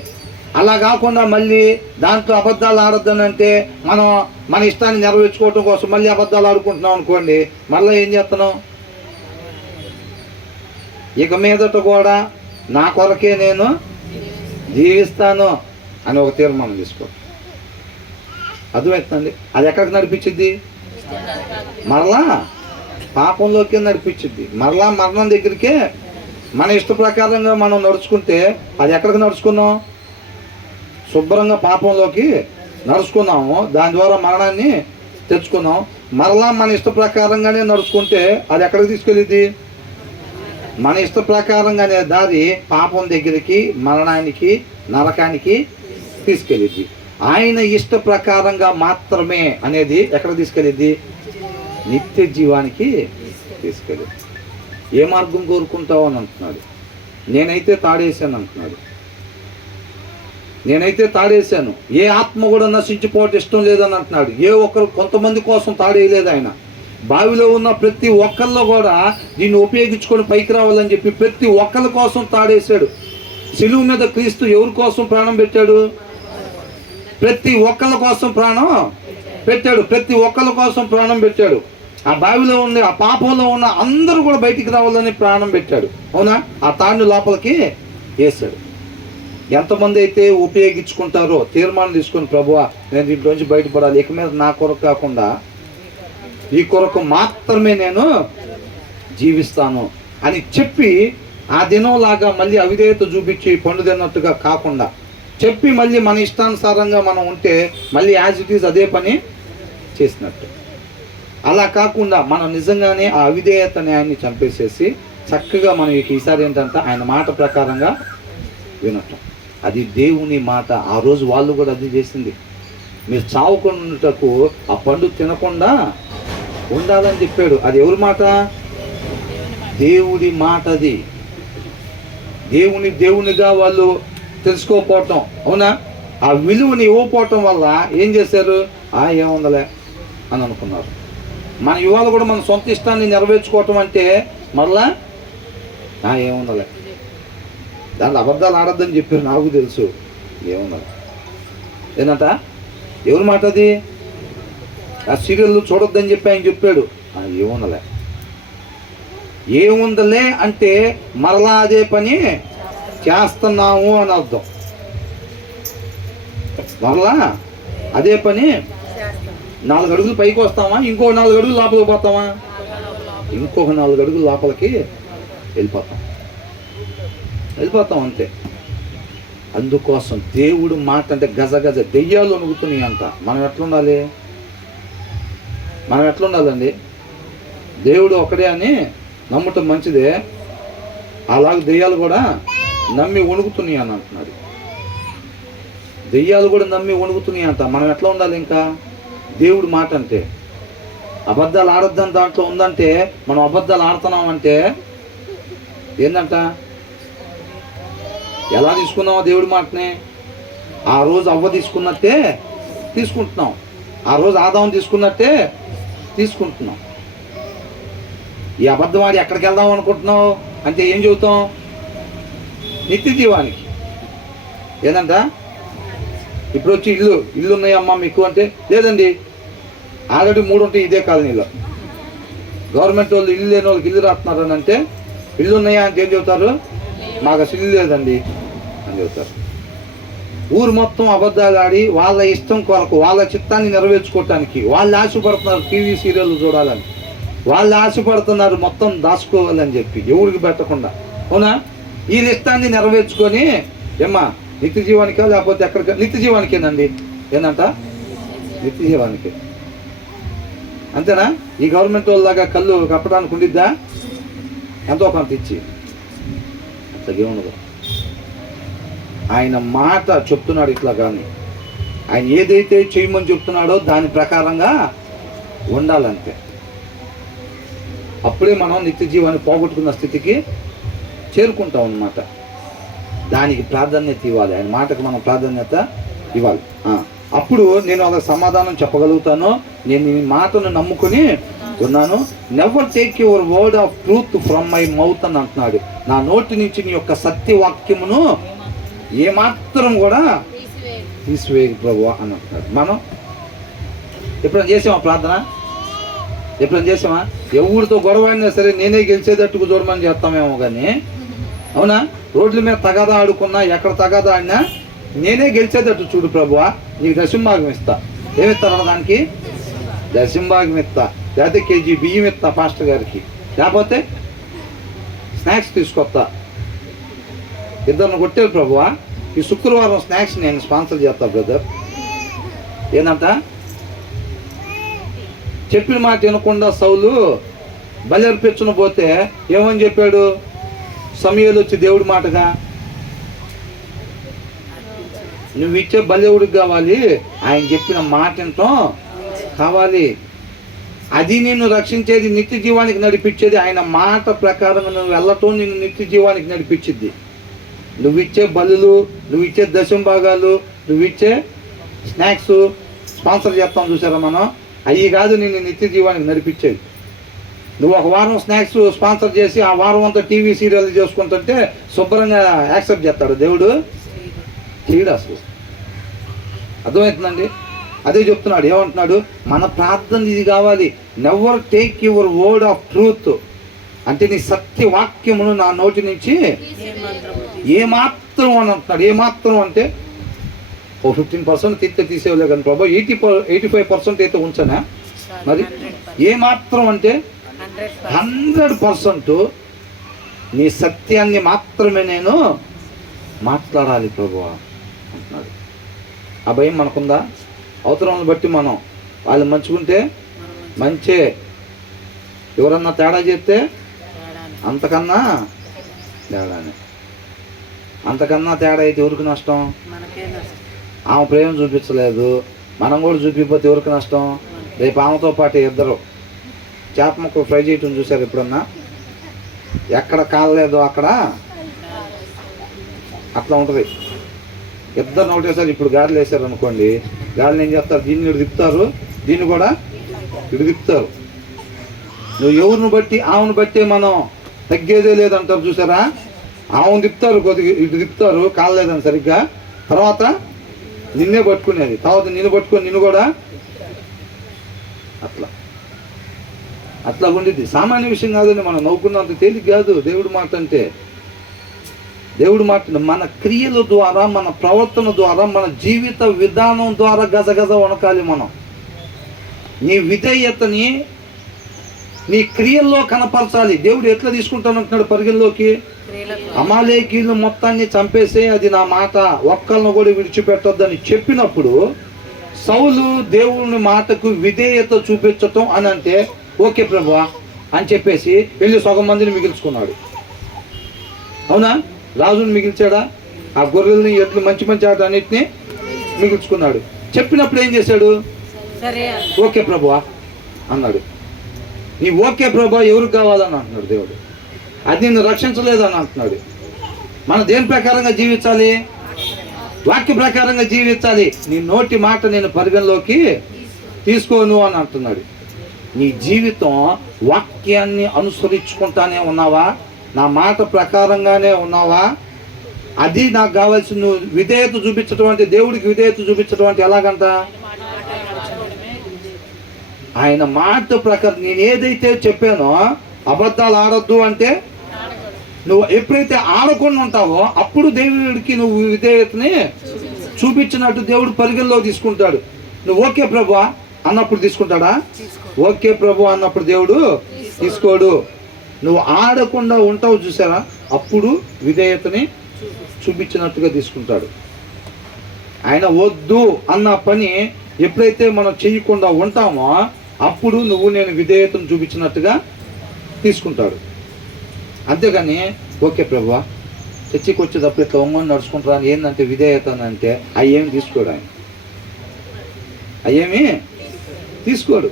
అలా కాకుండా మళ్ళీ దాంట్లో అబద్ధాలు ఆడొద్దనంటే మనం మన ఇష్టాన్ని నెరవేర్చుకోవటం కోసం మళ్ళీ అబద్ధాలు ఆడుకుంటున్నాం అనుకోండి, మళ్ళీ ఏం చేస్తున్నాం? ఇక మీదట కూడా నా కొరకే నేను జీవిస్తాను అని ఒక తీర్మానం తీసుకో. అర్థమవుతుందండి? అది ఎక్కడికి నడిపించింది? మరలా పాపంలోకి నడిపించింది. మరలా మరణం దగ్గరికే. మన ఇష్ట ప్రకారంగా మనం నడుచుకుంటే అది ఎక్కడికి నడుచుకున్నాం? శుభ్రంగా పాపంలోకి నడుచుకున్నాము, దాని ద్వారా మరణాన్ని తెచ్చుకున్నాం. మరలా మన ఇష్ట ప్రకారంగానే నడుచుకుంటే అది ఎక్కడికి తీసుకెళ్ళింది? మన ఇష్ట ప్రకారంగానే దారి పాపం దగ్గరికి, మరణానికి, నరకానికి తీసుకెళ్ళింది. ఆయన ఇష్ట ప్రకారంగా మాత్రమే అనేది ఎక్కడ తీసుకెళ్ళింది? నిత్య జీవానికి తీసుకెళ్ళింది. ఏ మార్గం కోరుకుంటావు అని అంటున్నాడు. నేనైతే తాడేశాను అంటున్నాడు. నేనైతే తాడేశాను, ఏ ఆత్మ కూడా నశించిపోవటం ఇష్టం లేదని అంటున్నాడు. ఏ ఒక్కరు, కొంతమంది కోసం తాడేయలేదు ఆయన. బావిలో ఉన్న ప్రతి ఒక్కరిలో కూడా దీన్ని ఉపయోగించుకొని పైకి రావాలని చెప్పి ప్రతి ఒక్కరి కోసం తాడేశాడు. సిలువ మీద క్రీస్తు ఎవరి కోసం ప్రాణం పెట్టాడు? ప్రతి ఒక్కరి కోసం ప్రాణం పెట్టాడు. ప్రతి ఒక్కరి కోసం ప్రాణం పెట్టాడు. ఆ బావిలో ఉండే, ఆ పాపంలో ఉన్న అందరూ కూడా బయటికి రావాలని ప్రాణం పెట్టాడు. అవునా? ఆ తాడిని లోపలికి వేశాడు. ఎంతమంది అయితే ఉపయోగించుకుంటారో తీర్మానం తీసుకొని, ప్రభువా నేను దీంట్లోంచి బయటపడాలి, ఇక మీద నా కొరకు కాకుండా ఈ కొరకు మాత్రమే నేను జీవిస్తాను అని చెప్పి, ఆ దినంలాగా మళ్ళీ అవిధేయత చూపించి పండు తిన్నట్టుగా కాకుండా చెప్పి మళ్ళీ మన ఇష్టానుసారంగా మనం ఉంటే మళ్ళీ యాజ్ ఇట్ ఈజ్ అదే పని చేసినట్టు. అలా కాకుండా మనం నిజంగానే ఆ అవిధేయతని ఆయన్ని చంపేసేసి చక్కగా మనం ఈసారి ఏంటంటే ఆయన మాట ప్రకారంగా వినటం. అది దేవుని మాట. ఆ రోజు వాళ్ళు కూడా అది చేసింది. మీరు చావుకున్నటకు ఆ పండు తినకుండా ఉండాలని చెప్పాడు. అది ఎవరి మాట? దేవుడి మాట. అది దేవునిగా వాళ్ళు తెలుసుకోకపోవటం, అవునా? ఆ విలువని ఇవ్వకపోవటం వల్ల ఏం చేశారు? ఏముందలే అని అనుకున్నారు. మన ఇవాళ కూడా మన సొంత ఇష్టాన్ని నెరవేర్చుకోవటం అంటే మళ్ళా ఏముందలే, దాంట్లో అబద్ధాలు ఆడొద్దని చెప్పారు, నాకు తెలుసు. ఏముందలే ఏంటంట? ఎవరి మాట అది? ఆ సీరియల్ చూడొద్దని చెప్పి ఆయన చెప్పాడు. ఏముందలే. ఏముందలే అంటే మరలా అదే పని చేస్తున్నాము అని అర్థం. మరలా అదే పని 4 అడుగులు పైకి వస్తామా, ఇంకో 4 అడుగులు లోపలికి పోతామా? ఇంకొక 4 అడుగులు లోపలికి వెళ్ళిపోతాం అంతే. అందుకోసం దేవుడు మాట అంటే గజ దెయ్యాలు వణుకుతున్నాయి అంట. మనం ఎట్లుండాలండి? దేవుడు ఒకడే అని నమ్మటం మంచిదే, అలాగే దెయ్యాలు కూడా నమ్మి వణుకుతున్నాయి అని అంటున్నాడు. దెయ్యాలు కూడా నమ్మి వణుకుతున్నాయి అంట. మనం ఎట్లా ఉండాలి? ఇంకా దేవుడు మాట అంటే అబద్ధాలు ఆడొద్దని దాంట్లో ఉందంటే మనం అబద్ధాలు ఆడుతున్నామంటే ఏందంట? ఎలా తీసుకున్నామో దేవుడి మాటనే. ఆ రోజు అవ్వ తీసుకున్నట్టే తీసుకుంటున్నాం, ఆ రోజు ఆదాం తీసుకున్నట్టే తీసుకుంటున్నాం. ఈ అబద్ధం ఆడి ఎక్కడికి వెళ్దాం అనుకుంటున్నావు అంటే ఏం చెబుతాం? నిత్య జీవానికి. ఏదంట? ఇప్పుడు వచ్చి ఇల్లు ఉన్నాయమ్మా మీకు అంటే, లేదండి ఆల్రెడీ 3 ఉంటాయి ఇదే కాలనీలో. గవర్నమెంట్ వాళ్ళు ఇల్లు లేని వాళ్ళకి ఇల్లు రాస్తున్నారు అని అంటే, ఇల్లు ఉన్నాయా అంటే ఏం చెబుతారు? మాకు అసలు ఇల్లు లేదండి అని చెబుతారు. ఊరు మొత్తం అబద్ధాలు ఆడి వాళ్ళ ఇష్టం కొరకు, వాళ్ళ చిత్తాన్ని నెరవేర్చుకోవటానికి వాళ్ళు ఆశపడుతున్నారు. టీవీ సీరియల్ చూడాలని వాళ్ళు ఆశపడుతున్నారు, మొత్తం దాచుకోవాలని చెప్పి ఎవరికి పెట్టకుండా, అవునా? ఈ ఇష్టాన్ని నెరవేర్చుకొని ఏమ్మా నిత్య జీవానికా లేకపోతే ఎక్కడికి? నిత్య జీవానికేనండి. ఏంటంట? నిత్య జీవానికి. అంతేనా? ఈ గవర్నమెంట్ వాళ్ళలాగా కళ్ళు కప్పడానికి ఉండిద్దా? ఎంతో కొంత ఇచ్చి అట్లాగే ఉండదు. ఆయన మాట చెప్తున్నాడు ఇట్లా, కానీ ఆయన ఏదైతే చేయమని చెప్తున్నాడో దాని ప్రకారంగా ఉండాలంతే. అప్పుడే మనం నిత్య జీవాన్ని పోగొట్టుకున్న స్థితికి చేరుకుంటాం అన్నమాట. దానికి ప్రాధాన్యత ఇవ్వాలి, ఆయన మాటకు మనం ప్రాధాన్యత ఇవ్వాలి. అప్పుడు నేను వాళ్ళకి సమాధానం చెప్పగలుగుతాను. నేను ఈ మాటను నమ్ముకుని ఉన్నాను. Never take your word of truth from my mouth అని అంటున్నాడు. నా నోటి నుంచి నీ యొక్క సత్యవాక్యమును ఏమాత్రం కూడా తీసివేయకు ప్రభువా అని అంటున్నాడు. మనం ఎప్పుడైనా చేసామా ప్రార్థన? ఎప్పుడైనా చేసామా? ఎవరితో గొడవ అయినా సరే నేనే గెలిచేటట్టుకు చూడమని చేస్తామేమో కానీ, అవునా? రోడ్ల మీద తగాదా ఆడుకున్నా, ఎక్కడ తగాదా ఆడినా నేనే గెలిచేటట్టు చూడు ప్రభువా, నీకు దశంభాగం ఇస్తా. ఏమిస్తాను దానికి? దశంభాగం ఇస్తా, లేకపోతే కేజీ బియ్యం ఇస్తా పాస్టర్ గారికి, లేకపోతే స్నాక్స్ తీసుకొస్తా. ఇద్దరిని కొట్టారు ప్రభువా, ఈ శుక్రవారం స్నాక్స్ నేను స్పాన్సర్ చేస్తా బ్రదర్. ఏందంట? చెప్పిన మాట వినకుండా సౌలు బలి అర్పించన పోతే ఏమని చెప్పాడు? సమూయేలు వచ్చి దేవుడి మాటగా, నువ్వు ఇచ్చే బలివుడికి కావాలి, ఆయన చెప్పిన మాట వినటం కావాలి. అది నిన్ను రక్షించేది, నిత్య జీవానికి నడిపించేది. ఆయన మాట ప్రకారంగా నువ్వు వెళ్ళటం నిన్ను నిత్య జీవానికి నడిపించింది. నువ్వు ఇచ్చే బలులు, నువ్వు ఇచ్చే దశంభాగాలు, నువ్వు ఇచ్చే స్నాక్స్ స్పాన్సర్ చేస్తాం చూసారా మనం, అవి కాదు నిన్ను నిత్య జీవానికి నడిపించేది. నువ్వు ఒక వారం స్నాక్స్ స్పాన్సర్ చేసి ఆ వారం అంతా టీవీ సీరియల్ చేసుకుంటుంటే శుభ్రంగా యాక్సెప్ట్ చేస్తాడు దేవుడు? చేయడు అసలు. అర్థమవుతుందండి? అదే చెప్తున్నాడు. ఏమంటున్నాడు? మన ప్రార్థన ఇది కావాలి. Never take your word of truth అంటే నీ సత్యవాక్యమును నా నోటి నుంచి ఏమాత్రం అని అంటున్నాడు. ఏమాత్రం అంటే ఓ 15% తీసేవలే కానీ ప్రభు 85% అయితే ఉంచనా? మరి ఏమాత్రం అంటే 100% నీ సత్యాన్ని మాత్రమే నేను మాట్లాడాలి ప్రభు అంటున్నాడు. ఆ భయం మనకుందా? అవసరాలను బట్టి మనం వాళ్ళు మంచుకుంటే మంచే, ఎవరన్నా తేడా చేస్తే అంతకన్నా తేడానే. అంతకన్నా తేడా అయితే ఎవరికి నష్టం? ఆమె ప్రేమ చూపించలేదు, మనం కూడా చూపించకపోతే ఎవరికి నష్టం? రేపు ఆమెతో పాటు ఇద్దరు చేప ముక్కలు ఫ్రై చేయటం చూసారు ఎప్పుడన్నా? ఎక్కడ కాలలేదో అక్కడ అట్లా ఉంటుంది. ఇద్దరు ఒకటేసారి ఇప్పుడు గాలిలు వేసారు అనుకోండి, గాలిని ఏం చేస్తారు? దీన్ని ఇటు తిప్పుతారు, దీన్ని కూడా ఇటు తిప్పుతారు. నువ్వు ఎవరిని బట్టి ఆమెను బట్టే మనం తగ్గేదే లేదంటారు చూసారా? ఆమెను తిప్పుతారు, కొద్దిగా ఇటు తిప్పుతారు కాలలేదని సరిగ్గా, తర్వాత నిన్నే పట్టుకునేది, తర్వాత నిన్ను పట్టుకొని నిన్ను కూడా అట్లా ఉండిద్ది. సామాన్య విషయం కాదండి, మనం నవ్వుకున్నంత తేలిక కాదు దేవుడి మాట అంటే. దేవుడి మాట మన క్రియల ద్వారా, మన ప్రవర్తన ద్వారా, మన జీవిత విధానం ద్వారా గజగజ వణకాలి మనం. నీ విధేయతని నీ క్రియల్లో కనపరచాలి. దేవుడు ఎట్లా తీసుకుంటానంటున్నాడు పరిగణలోకి? అమాలేకీలు మొత్తాన్ని చంపేసే, అది నా మాట, ఒక్కళ్ళను కూడా విడిచిపెట్టొద్దని చెప్పినప్పుడు సౌలు దేవుని మాటకు విధేయత చూపించటం అని అంటే ఓకే ప్రభువా అని చెప్పేసి వెళ్ళి సగం మందిని మిగిల్చుకున్నాడు. అవునా? రాజుని మిగిల్చాడా? ఆ గొర్రెల్ని, ఎట్లు, మంచి మంచి ఆట అన్నిటిని మిగిల్చుకున్నాడు. చెప్పినప్పుడు ఏం చేశాడు? ఓకే ప్రభువా అన్నాడు. నీ ఓకే ప్రభా ఎవరికి కావాలని అంటున్నాడు దేవుడు. అది నిన్ను రక్షించలేదని అంటున్నాడు. మనం దేని ప్రకారంగా జీవించాలి? వాక్య ప్రకారంగా జీవించాలి. నీ నోటి మాట నేను పరిగణలోకి తీసుకోను అని అంటున్నాడు. నీ జీవితం వాక్యాన్ని అనుసరించుకుంటానే ఉన్నావా? నా మాట ప్రకారంగానే ఉన్నావా? అది నాకు కావాల్సి. నువ్వు విధేయత చూపించడం అంటే, దేవుడికి విధేయత చూపించడం అంటే ఎలాగంట? ఆయన మాట ప్రకారం నేను ఏదైతే చెప్పానో, అబద్ధాలు ఆడొద్దు అంటే నువ్వు ఎప్పుడైతే ఆడకుండా ఉంటావో అప్పుడు దేవుడికి నువ్వు విధేయతని చూపించినట్టు దేవుడు పరిగణలో తీసుకుంటాడు. నువ్వు ఓకే ప్రభు అన్నప్పుడు తీసుకుంటాడా? ఓకే ప్రభు అన్నప్పుడు దేవుడు తీసుకోడు. నువ్వు ఆడకుండా ఉంటావు చూసారా, అప్పుడు విధేయతని చూపించినట్టుగా తీసుకుంటాడు. ఆయన వద్దు అన్న పని ఎప్పుడైతే మనం చేయకుండా ఉంటామో అప్పుడు నువ్వు నేను విధేయతను చూపించినట్టుగా తీసుకుంటాడు. అంతేగాని ఓకే ప్రభువా చర్చికి వచ్చేటప్పుడు ఇట్లా ఒంగొని నడుచుకుంటారా అని ఏంటంటే విధేయత అని అంటే అయ్యేమి తీసుకోడు. ఆయన అయ్యేమి తీసుకోడు.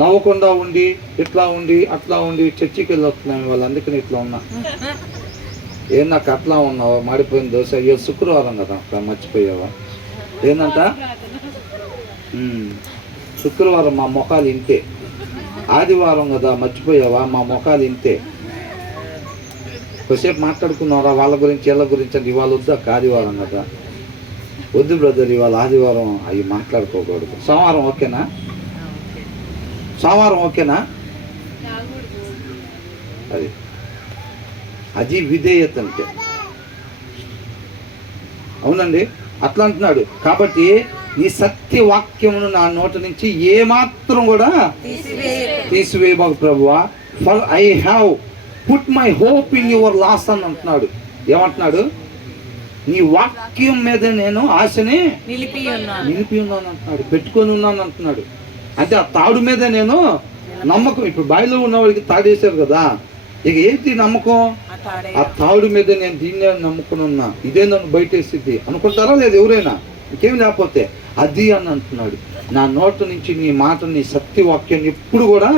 నవ్వకుండా ఉండి ఇట్లా ఉండి అట్లా ఉండి చర్చికి వెళ్ళి వస్తున్నాను వాళ్ళు, అందుకని ఇట్లా ఉన్నా. ఏం నాకు అట్లా ఉన్నావా? మాడిపోయిన దోశ. అయ్యో శుక్రవారం కదా మర్చిపోయావా? ఏందంట? శుక్రవారం మా మొఖాలు ఇంతే. ఆదివారం కదా మర్చిపోయావా? మా మొఖాలు ఇంతే. కొద్దిసేపు మాట్లాడుకున్నారా వాళ్ళ గురించి వీళ్ళ గురించి అంటే ఇవాళ వద్దా? ఆదివారం కదా, వద్దు బ్రదర్ ఇవాళ ఆదివారం, అవి మాట్లాడుకోకూడదు. సోమవారం ఓకేనా? సోమవారం ఓకేనా? అది విధేయత అంటే. అవునండి, అట్లా అంటున్నాడు. కాబట్టి నీ సత్య వాక్యమును నా నోటి నుంచి ఏమాత్రం కూడా తీసివేయబాకు ప్రభువా. For I have put my hope in your laws అని అంటున్నాడు. ఏమంటున్నాడు? నీ వాక్యం మీద నేను ఆశని నిలిపి ఉన్నాను అంటున్నాడు, పెట్టుకొని ఉన్నాను అంటున్నాడు. అంటే ఆ తాడు మీద నేను నమ్మకం. ఇప్పుడు బావిలో ఉన్న వాడికి తాడేశారు కదా, ఇక ఏంటి నమ్మకం? ఆ తాడు మీద నేను దీన్నే నమ్ముకుని ఉన్నా, ఇదే నన్ను బయటేసింది అనుకుంటారా? లేదు ఎవరైనా, ఇంకేమి లేకపోతే అది అని అంటున్నాడు. నా నోట నుంచి నీ మాట, నీ సత్యవాక్యాన్ని ఎప్పుడు కూడా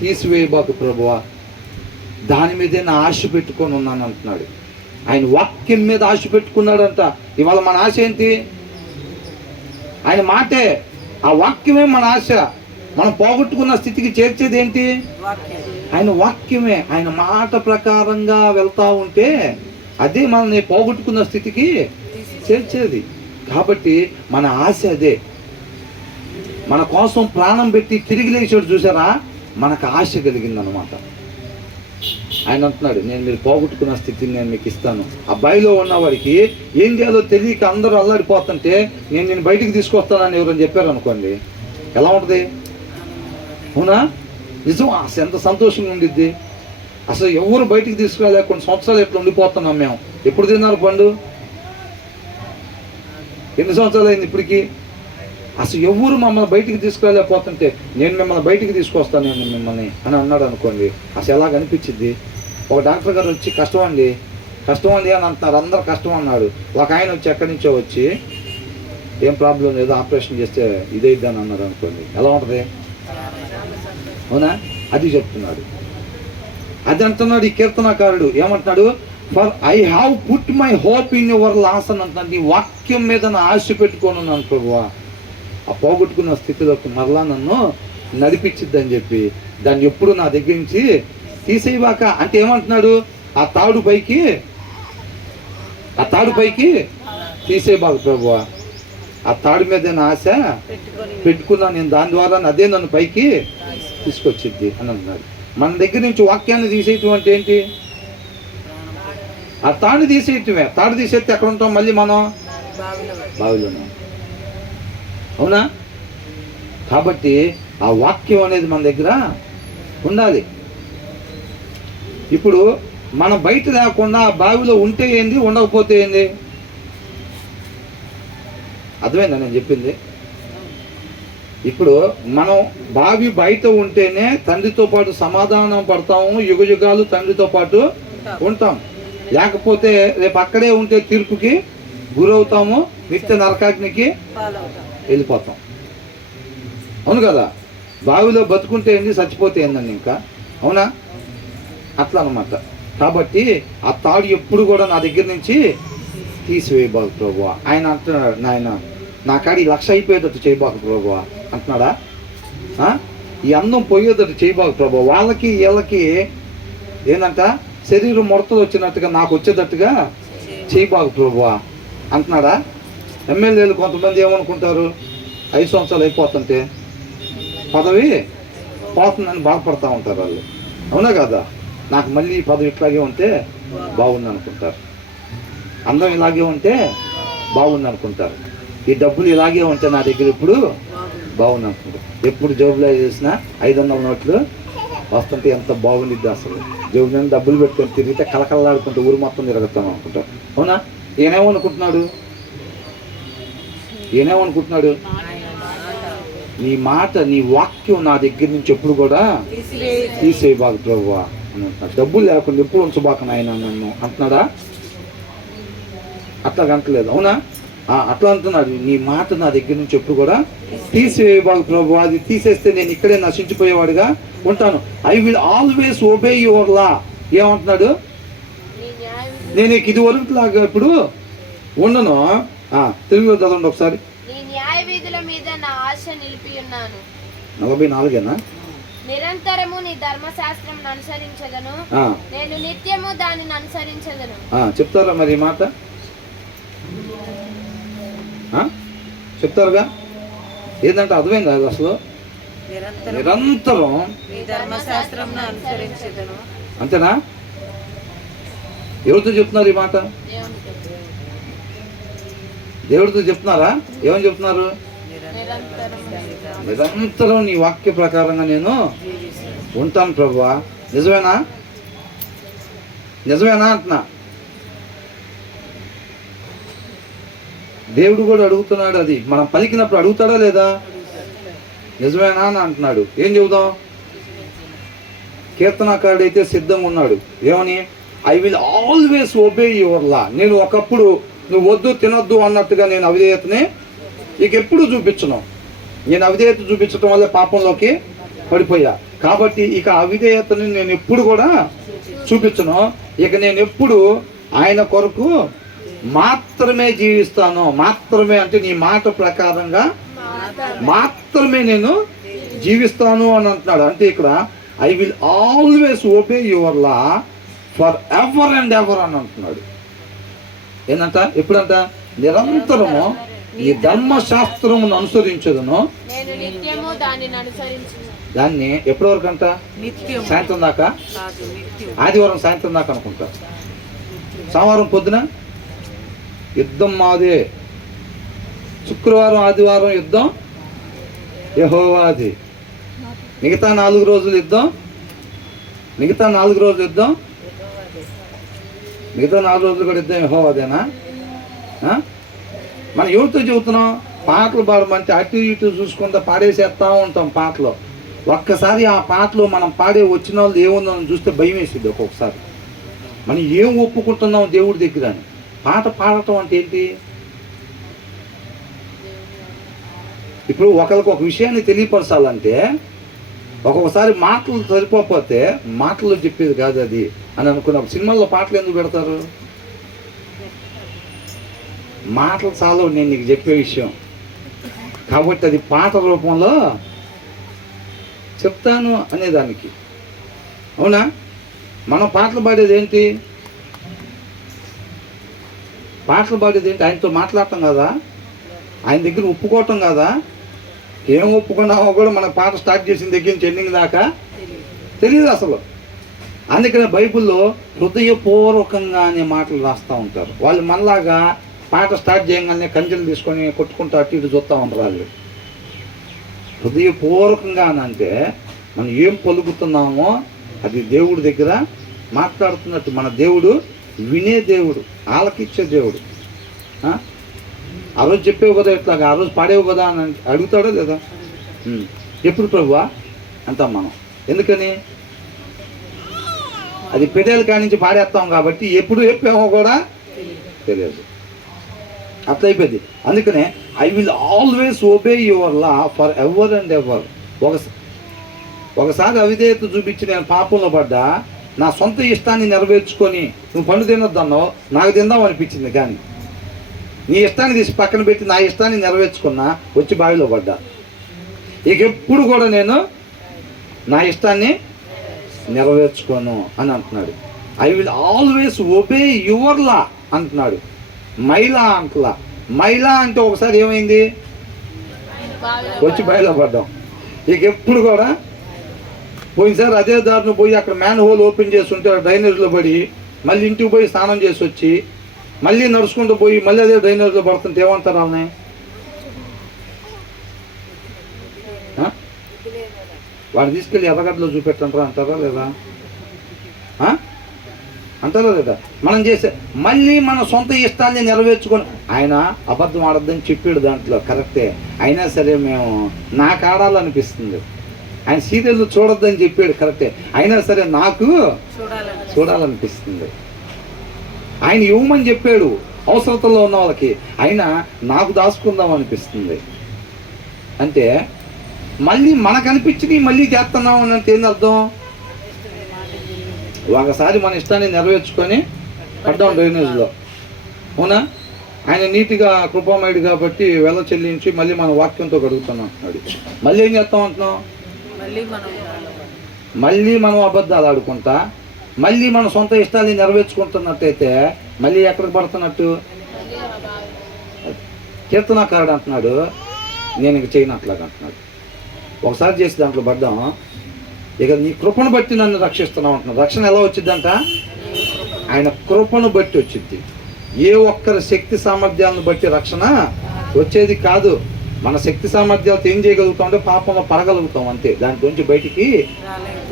తీసివేయబాకు ప్రభువా, దాని మీదే నా ఆశ పెట్టుకొని ఉన్నాను అంటున్నాడు. ఆయన వాక్యం మీద ఆశ పెట్టుకున్నాడంట. ఇవాళ మన ఆశ ఏంటి? ఆయన మాటే, ఆ వాక్యమే మన ఆశ. మనం పోగొట్టుకున్న స్థితికి చేర్చేది ఏంటి? ఆయన వాక్యమే. ఆయన మాట ప్రకారంగా వెళ్తా ఉంటే అదే మనల్ని పోగొట్టుకున్న స్థితికి చేర్చేది. కాబట్టి మన ఆశ అదే. మన కోసం ప్రాణం పెట్టి తిరిగి లేచాడు చూసారా, మనకు ఆశ కలిగిందనమాట. ఆయన అంటున్నాడు, నేను మీరు పోగొట్టుకున్న స్థితిని నేను మీకు ఇస్తాను. ఆ బావిలో ఉన్నవాడికి ఏం చేయాలో తెలియక అందరూ అల్లాడిపోతుంటే నేను బయటికి తీసుకొస్తానని ఎవరైనా చెప్పారు అనుకోండి, ఎలా ఉంటుంది? అవునా? నిజం. అసలు ఎంత సంతోషంగా ఉండిద్ది. అసలు ఎవరు బయటికి తీసుకురాలే కొన్ని సంవత్సరాలు ఎట్లా ఉండిపోతున్నాం మేము. ఎప్పుడు తిన్నారు పండు? ఎన్ని సంవత్సరాలు అయింది ఇప్పటికి? అసలు ఎవరు మమ్మల్ని బయటికి తీసుకురాలేకపోతుంటే నేను మిమ్మల్ని బయటికి తీసుకొస్తాను నేను మిమ్మల్ని అని అన్నాడు అనుకోండి, అసలు ఎలా కనిపించింది? ఒక డాక్టర్ గారు వచ్చి కష్టం అండి అని అంటున్నారు, అందరు కష్టం అన్నాడు. ఒక ఆయన వచ్చి ఎక్కడి నుంచో వచ్చి ఏం ప్రాబ్లం లేదు, ఆపరేషన్ చేస్తే ఇదే ఇద్దాని అన్నారు అనుకోండి, ఎలా ఉంటుంది? అవునా? అది చెప్తున్నాడు, అది అంటున్నాడు ఈ కీర్తనకారుడు. ఏమంటున్నాడు? For I have put my hope in your laws అని అంటున్నాడు. నీ వాక్యం మీద నా ఆశ పెట్టుకోను ఉన్నాను ప్రభువా. ఆ పోగొట్టుకున్న స్థితిలోకి మరలా నన్ను నడిపించిద్దని చెప్పి దాన్ని ఎప్పుడు నా దగ్గర నుంచి తీసేయవాక అంటే ఏమంటున్నాడు? ఆ తాడు పైకి తీసేయబాకు ప్రభువా. ఆ తాడు మీద నా ఆశ పెట్టుకున్నా నేను, దాని ద్వారా అదే నన్ను పైకి తీసుకొచ్చిద్ది అని అంటున్నాడు. మన దగ్గర నుంచి వాక్యాన్ని తీసేయటం అంటే ఏంటి? ఆ తాడు తీసేయటమే. తాడు తీసేస్తే ఎక్కడ ఉంటాం మళ్ళీ మనం? బావిలోనే. అవునా? కాబట్టి ఆ వాక్యం అనేది మన దగ్గర ఉండాలి. ఇప్పుడు మనం బయట లేకుండా ఆ బావిలో ఉంటే ఏంది, ఉండకపోతే ఏంది? అర్థమైందా నేను చెప్పింది? ఇప్పుడు మనం బావి బయట ఉంటేనే తండ్రితో పాటు సమాధానం పడతాము, యుగాలు తండ్రితో పాటు ఉంటాం. లేకపోతే రేపు అక్కడే ఉంటే తీర్పుకి గురవుతాము, నిత్య నరకాగ్నికి వెళ్ళిపోతాం. అవును కదా? బావిలో బతుకుంటే ఏంది, చచ్చిపోతే ఏందండి ఇంకా. అవునా? అట్లా అనమాట. కాబట్టి ఆ తాడు ఎప్పుడు కూడా నా దగ్గర నుంచి తీసివేయబాకు ప్రభువా. ఆయన అంటున్నాడు, నాయన నా కాడి 1,00,000 అయిపోయేటట్టు చేయబాకు ప్రభువా అంటున్నాడా? ఈ అన్నం పోయేటట్టు చేయబాకు ప్రభువా. వాళ్ళకి వీళ్ళకి ఏంటంట, శరీరం ముడతలు వచ్చినట్టుగా నాకు వచ్చేటట్టుగా చేయబాకు ప్రభువా అంటున్నాడా? ఎమ్మెల్యేలు కొంతమంది ఏమనుకుంటారు, 5 సంవత్సరాలు అయిపోతుంటే పదవి పోతుందని బాధపడతా ఉంటారు వాళ్ళు. అవునా కదా? నాకు మళ్ళీ ఈ పదవి ఇట్లాగే ఉంటే బాగుంది అనుకుంటారు, అందం ఇలాగే ఉంటే బాగుంది అనుకుంటారు, ఈ డబ్బులు ఇలాగే ఉంటే నా దగ్గర ఇప్పుడు బాగుంది అనుకుంటారు. ఎప్పుడు జోబులో చేసినా 500 నోట్లు వస్తుంటే ఎంత బాగుండిద్ది. అసలు జోబులో డబ్బులు పెట్టుకొని తిరిగితే కలకలలాడుకుంటూ ఊరు మొత్తం తిరుగుతాం అనుకుంటారు. అవునా? ఈయనేమనుకుంటున్నాడు? నీ మాట, నీ వాక్యం నా దగ్గర నుంచి ఎప్పుడు కూడా తీసేయబాకు ప్రభువా అని అంటున్నాడు. డబ్బులు లేకుండా ఎప్పుడు ఉంచబాక నాయన నన్ను అంటున్నాడా? అట్లా అంటలేదు. అవునా? అట్లా అంటున్నాడు, నీ మాట నా దగ్గర నుంచి ఎప్పుడు కూడా తీసివేయబాకు ప్రభువా. అది తీసేస్తే నేను ఇక్కడే నశించిపోయేవాడిగా ఉంటాను. I will always obey your law. ఏమంటున్నాడు? నేను ఇది వరకు లాగా ఇప్పుడు ఉండను. తెలుగులో చదవండి ఒకసారి. 44 నిరంతరము నీ ధర్మశాస్త్రం అనుసరించదను, నేను నిత్యము దానిని అనుసరించదను. చెప్తారా మరి ఈ మాట? చెప్తారుగా? ఏంటంటే అర్థమైంది అది అసలు? నిరంతరం అంతేనా? ఎవరితో చెప్తున్నారు ఈ మాట? దేవుడితో చెప్తున్నారా? ఏమని చెప్తున్నారు? నిరంతరం నీ వాక్య ప్రకారంగా నేను ఉంటాను ప్రభువా. నిజమేనా అంటున్నా. దేవుడు కూడా అడుగుతున్నాడు. అది మనం పలికినప్పుడు అడుగుతాడా లేదా? నిజమేనా అని అంటున్నాడు. ఏం చెబుదాం? కీర్తనకారుడు అయితే సిద్ధంగా ఉన్నాడు. ఏమని? I will always obey your law. నేను ఒకప్పుడు నువ్వు వద్దు తినొద్దు అన్నట్టుగా నేను అవిధేయతని ఇక ఎప్పుడు చూపించను. నేను అవిధేయత చూపించడం వల్ల పాపంలోకి పడిపోయా. కాబట్టి ఇక అవిధేయతని నేను ఎప్పుడు కూడా చూపించను. ఇక నేను ఎప్పుడు ఆయన కొరకు మాత్రమే జీవిస్తాను. మాత్రమే అంటే నీ మాట ప్రకారంగా మాత్రమే నేను జీవిస్తాను అని అంటున్నాడు. అంటే ఇక్కడ I will always obey your law for ever and ever అని అంటున్నాడు. ఏంటంట? ఎప్పుడంట? నిరంతరము ఈ ధర్మశాస్త్రమును అనుసరించదును, దాన్ని ఎప్పటి వరకు అంట? నిత్యం సాయంత్రం దాకా. కాదు, నిత్యం. ఆదివారం సాయంత్రం దాకా అనుకుంటా. సోమవారం పొద్దున యుద్ధం మాదే. శుక్రవారం ఆదివారం యుద్ధం యెహోవాది. మిగతా 4 రోజులు యుద్ధం. మిగతా 4 రోజులు యుద్ధం. మిగతా 4 రోజులు కూడా యుద్ధం యెహోవాదేనా? మనం ఎవరితో చెబుతున్నాం? పాటలు పాడమంటే అటు ఇటు చూసుకుంటా పాడేసేస్తా ఉంటాం పాటలు. ఒక్కసారి ఆ పాటలు మనం పాడే వచ్చిన వాళ్ళు ఏముందని చూస్తే భయం వేసింది ఒక్కొక్కసారి. మనం ఏం ఒప్పుకుంటున్నాం దేవుడి దగ్గర అని. పాట పాడటం అంటే ఏంటి? ఇప్పుడు ఒకరికి ఒక విషయాన్ని తెలియపరచాలంటే ఒక్కొక్కసారి మాటలు సరిపోతే మాటలు చెప్పేది కాదు అది అని అనుకున్న సినిమాల్లో పాటలు ఎందుకు పెడతారు? మాటలు చాలు నేను నీకు చెప్పే విషయం, కాబట్టి అది పాట రూపంలో చెప్తాను అనేదానికి. అవునా? మనం పాటలు పాడేది ఏంటి? పాటలు పాడేది ఏంటి? ఆయనతో మాట్లాడటం కదా, ఆయన దగ్గర ఒప్పుకోవటం కదా. ఏం ఒప్పుకున్నామో కూడా మన పాట స్టార్ట్ చేసిన దగ్గర నుంచి ఎండింగ్ దాకా తెలియదు అసలు. అందుకనే బైబిల్లో హృదయపూర్వకంగా అనే మాటలు రాస్తూ ఉంటారు. వాళ్ళు మనలాగా పాట స్టార్ట్ చేయగానే కంచెలు తీసుకొని కొట్టుకుంటూ అటు ఇటు చూస్తూ ఉంటారు. వాళ్ళు హృదయపూర్వకంగా అని అంటే మనం ఏం పలుకుతున్నామో అది దేవుడి దగ్గర మాట్లాడుతున్నట్టు. మన దేవుడు వినే దేవుడు, ఆలకిచ్చే దేవుడు. ఆ రోజు చెప్పేవు కదా ఇట్లాగా, ఆ రోజు పాడేవు కదా అని అడుగుతాడో లేదా? ఎప్పుడు ప్రభువా అంటాం మనం. ఎందుకని? అది పెదేల కాడి నుంచి పాడేస్తాం కాబట్టి ఎప్పుడు చెప్పామో కూడా తెలియదు. అట్లా అయిపోయింది. అందుకనే I will always obey your law for ever and ever. ఒకసారి అవిధేయత చూపించి నేను పాపంలో పడ్డా, నా సొంత ఇష్టాన్ని నెరవేర్చుకొని నువ్వు పండు తినొద్దన్నావు, నాకు తిందాం అనిపించింది. కానీ నీ ఇష్టాన్ని తీసి పక్కన పెట్టి నా ఇష్టాన్ని నెరవేర్చుకున్నా, వచ్చి బావిలో పడ్డా. ఇక ఎప్పుడు కూడా నేను నా ఇష్టాన్ని నెరవేర్చుకోను అని అంటున్నాడు. I will always obey your law అంటున్నాడు. మైలా అంటలా. మైలా అంటే ఒకసారి ఏమైంది? వచ్చి బావిలో పడ్డాం. ఇక ఎప్పుడు కూడా పోయినసారి అదే దారిని పోయి అక్కడ మ్యాన్ హోల్ ఓపెన్ చేస్తుంటే డ్రైనేజ్లో పడి మళ్ళీ ఇంటికి పోయి స్నానం చేసి వచ్చి మళ్ళీ నడుచుకుంటూ పోయి మళ్ళీ అదే డ్రైనేజ్లో పడుతుంటే ఏమంటారు? అవునే వాడిని తీసుకెళ్ళి ఎర్రగడ్డలో చూపెట్టంటారా అంటారా లేదా? అంటారా లేదా? మనం చేసే మళ్ళీ మన సొంత ఇష్టాన్ని నెరవేర్చుకొని, ఆయన అబద్ధం ఆడద్దని చెప్పాడు దాంట్లో, కరెక్టే. అయినా సరే మేము నాకు ఆడాలనిపిస్తుంది. ఆయన సీరియల్ చూడొద్దని చెప్పాడు, కరెక్టే. అయినా సరే నాకు చూడాలనిపిస్తుంది. ఆయన ఇవ్వమని చెప్పాడు అవసరతలో ఉన్న వాళ్ళకి, అయినా నాకు దాచుకుందాం అనిపిస్తుంది. అంటే మళ్ళీ మనకు అనిపించి మళ్ళీ చేస్తున్నాం అని అంటే ఏంది అర్థం? ఒకసారి మన ఇష్టాన్ని నెరవేర్చుకొని పడ్డాం డ్రైనేజ్లో. అవునా? ఆయన నీట్గా కృపామయుడు కాబట్టి వెల చెల్లించి మళ్ళీ మన వాక్యంతో గడుగుతున్నాం అంటున్నాడు. మళ్ళీ ఏం చేస్తాం అంటున్నాం? మళ్ళీ మనం అబద్ధాలు ఆడుకుంటా మళ్ళీ మన సొంత ఇష్టాన్ని నెరవేర్చుకుంటున్నట్టయితే మళ్ళీ ఎక్కడికి పడుతున్నట్టు? కీర్తనాకారుడు అంటున్నాడు, నేను ఇంక చేయను అట్లాగా అంటున్నాడు. ఒకసారి చేసి దాంట్లో పడ్డాం, ఇక నీ కృపను బట్టి నన్ను రక్షిస్తున్నావు అంటున్నాడు. రక్షణ ఎలా వచ్చిందంట? ఆయన కృపను బట్టి వచ్చింది. ఏ ఒక్కరి శక్తి సామర్థ్యాలను బట్టి రక్షణ వచ్చేది కాదు. మన శక్తి సామర్థ్యాలతో ఏం చేయగలుగుతాం అంటే పాపంలో పడగలుగుతాం అంతే, దాంట్లోంచి బయటికి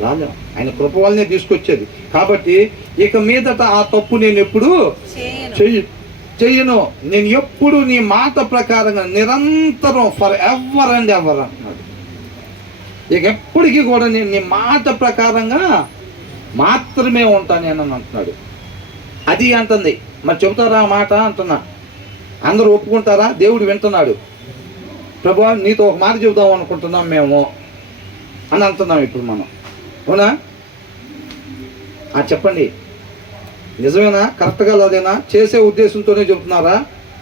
రాలేం. ఆయన కృప వల్లనే తీసుకొచ్చేది. కాబట్టి ఇక మీదట ఆ తప్పు నేను ఎప్పుడు చెయ్యను. నేను ఎప్పుడు నీ మాట ప్రకారంగా నిరంతరం ఫర్ ఎవర్ అండ్ ఎవర్ అంటున్నాడు. ఇక ఎప్పటికీ కూడా నేను నీ మాట ప్రకారంగా మాత్రమే ఉంటాను అని అంటున్నాడు. అది అంటుంది. మరి చెబుతారా ఆ మాట అంటున్నా? అందరూ ఒప్పుకుంటారా? దేవుడు వింటున్నాడు. ప్రభువా నీతో ఒక మాట చెబుదాం అనుకుంటున్నాం మేము అని అంటున్నాం ఇప్పుడు మనం. అవునా? చెప్పండి, నిజమేనా? కరెక్ట్గా లేదేనా? చేసే ఉద్దేశంతోనే చెబుతున్నారా?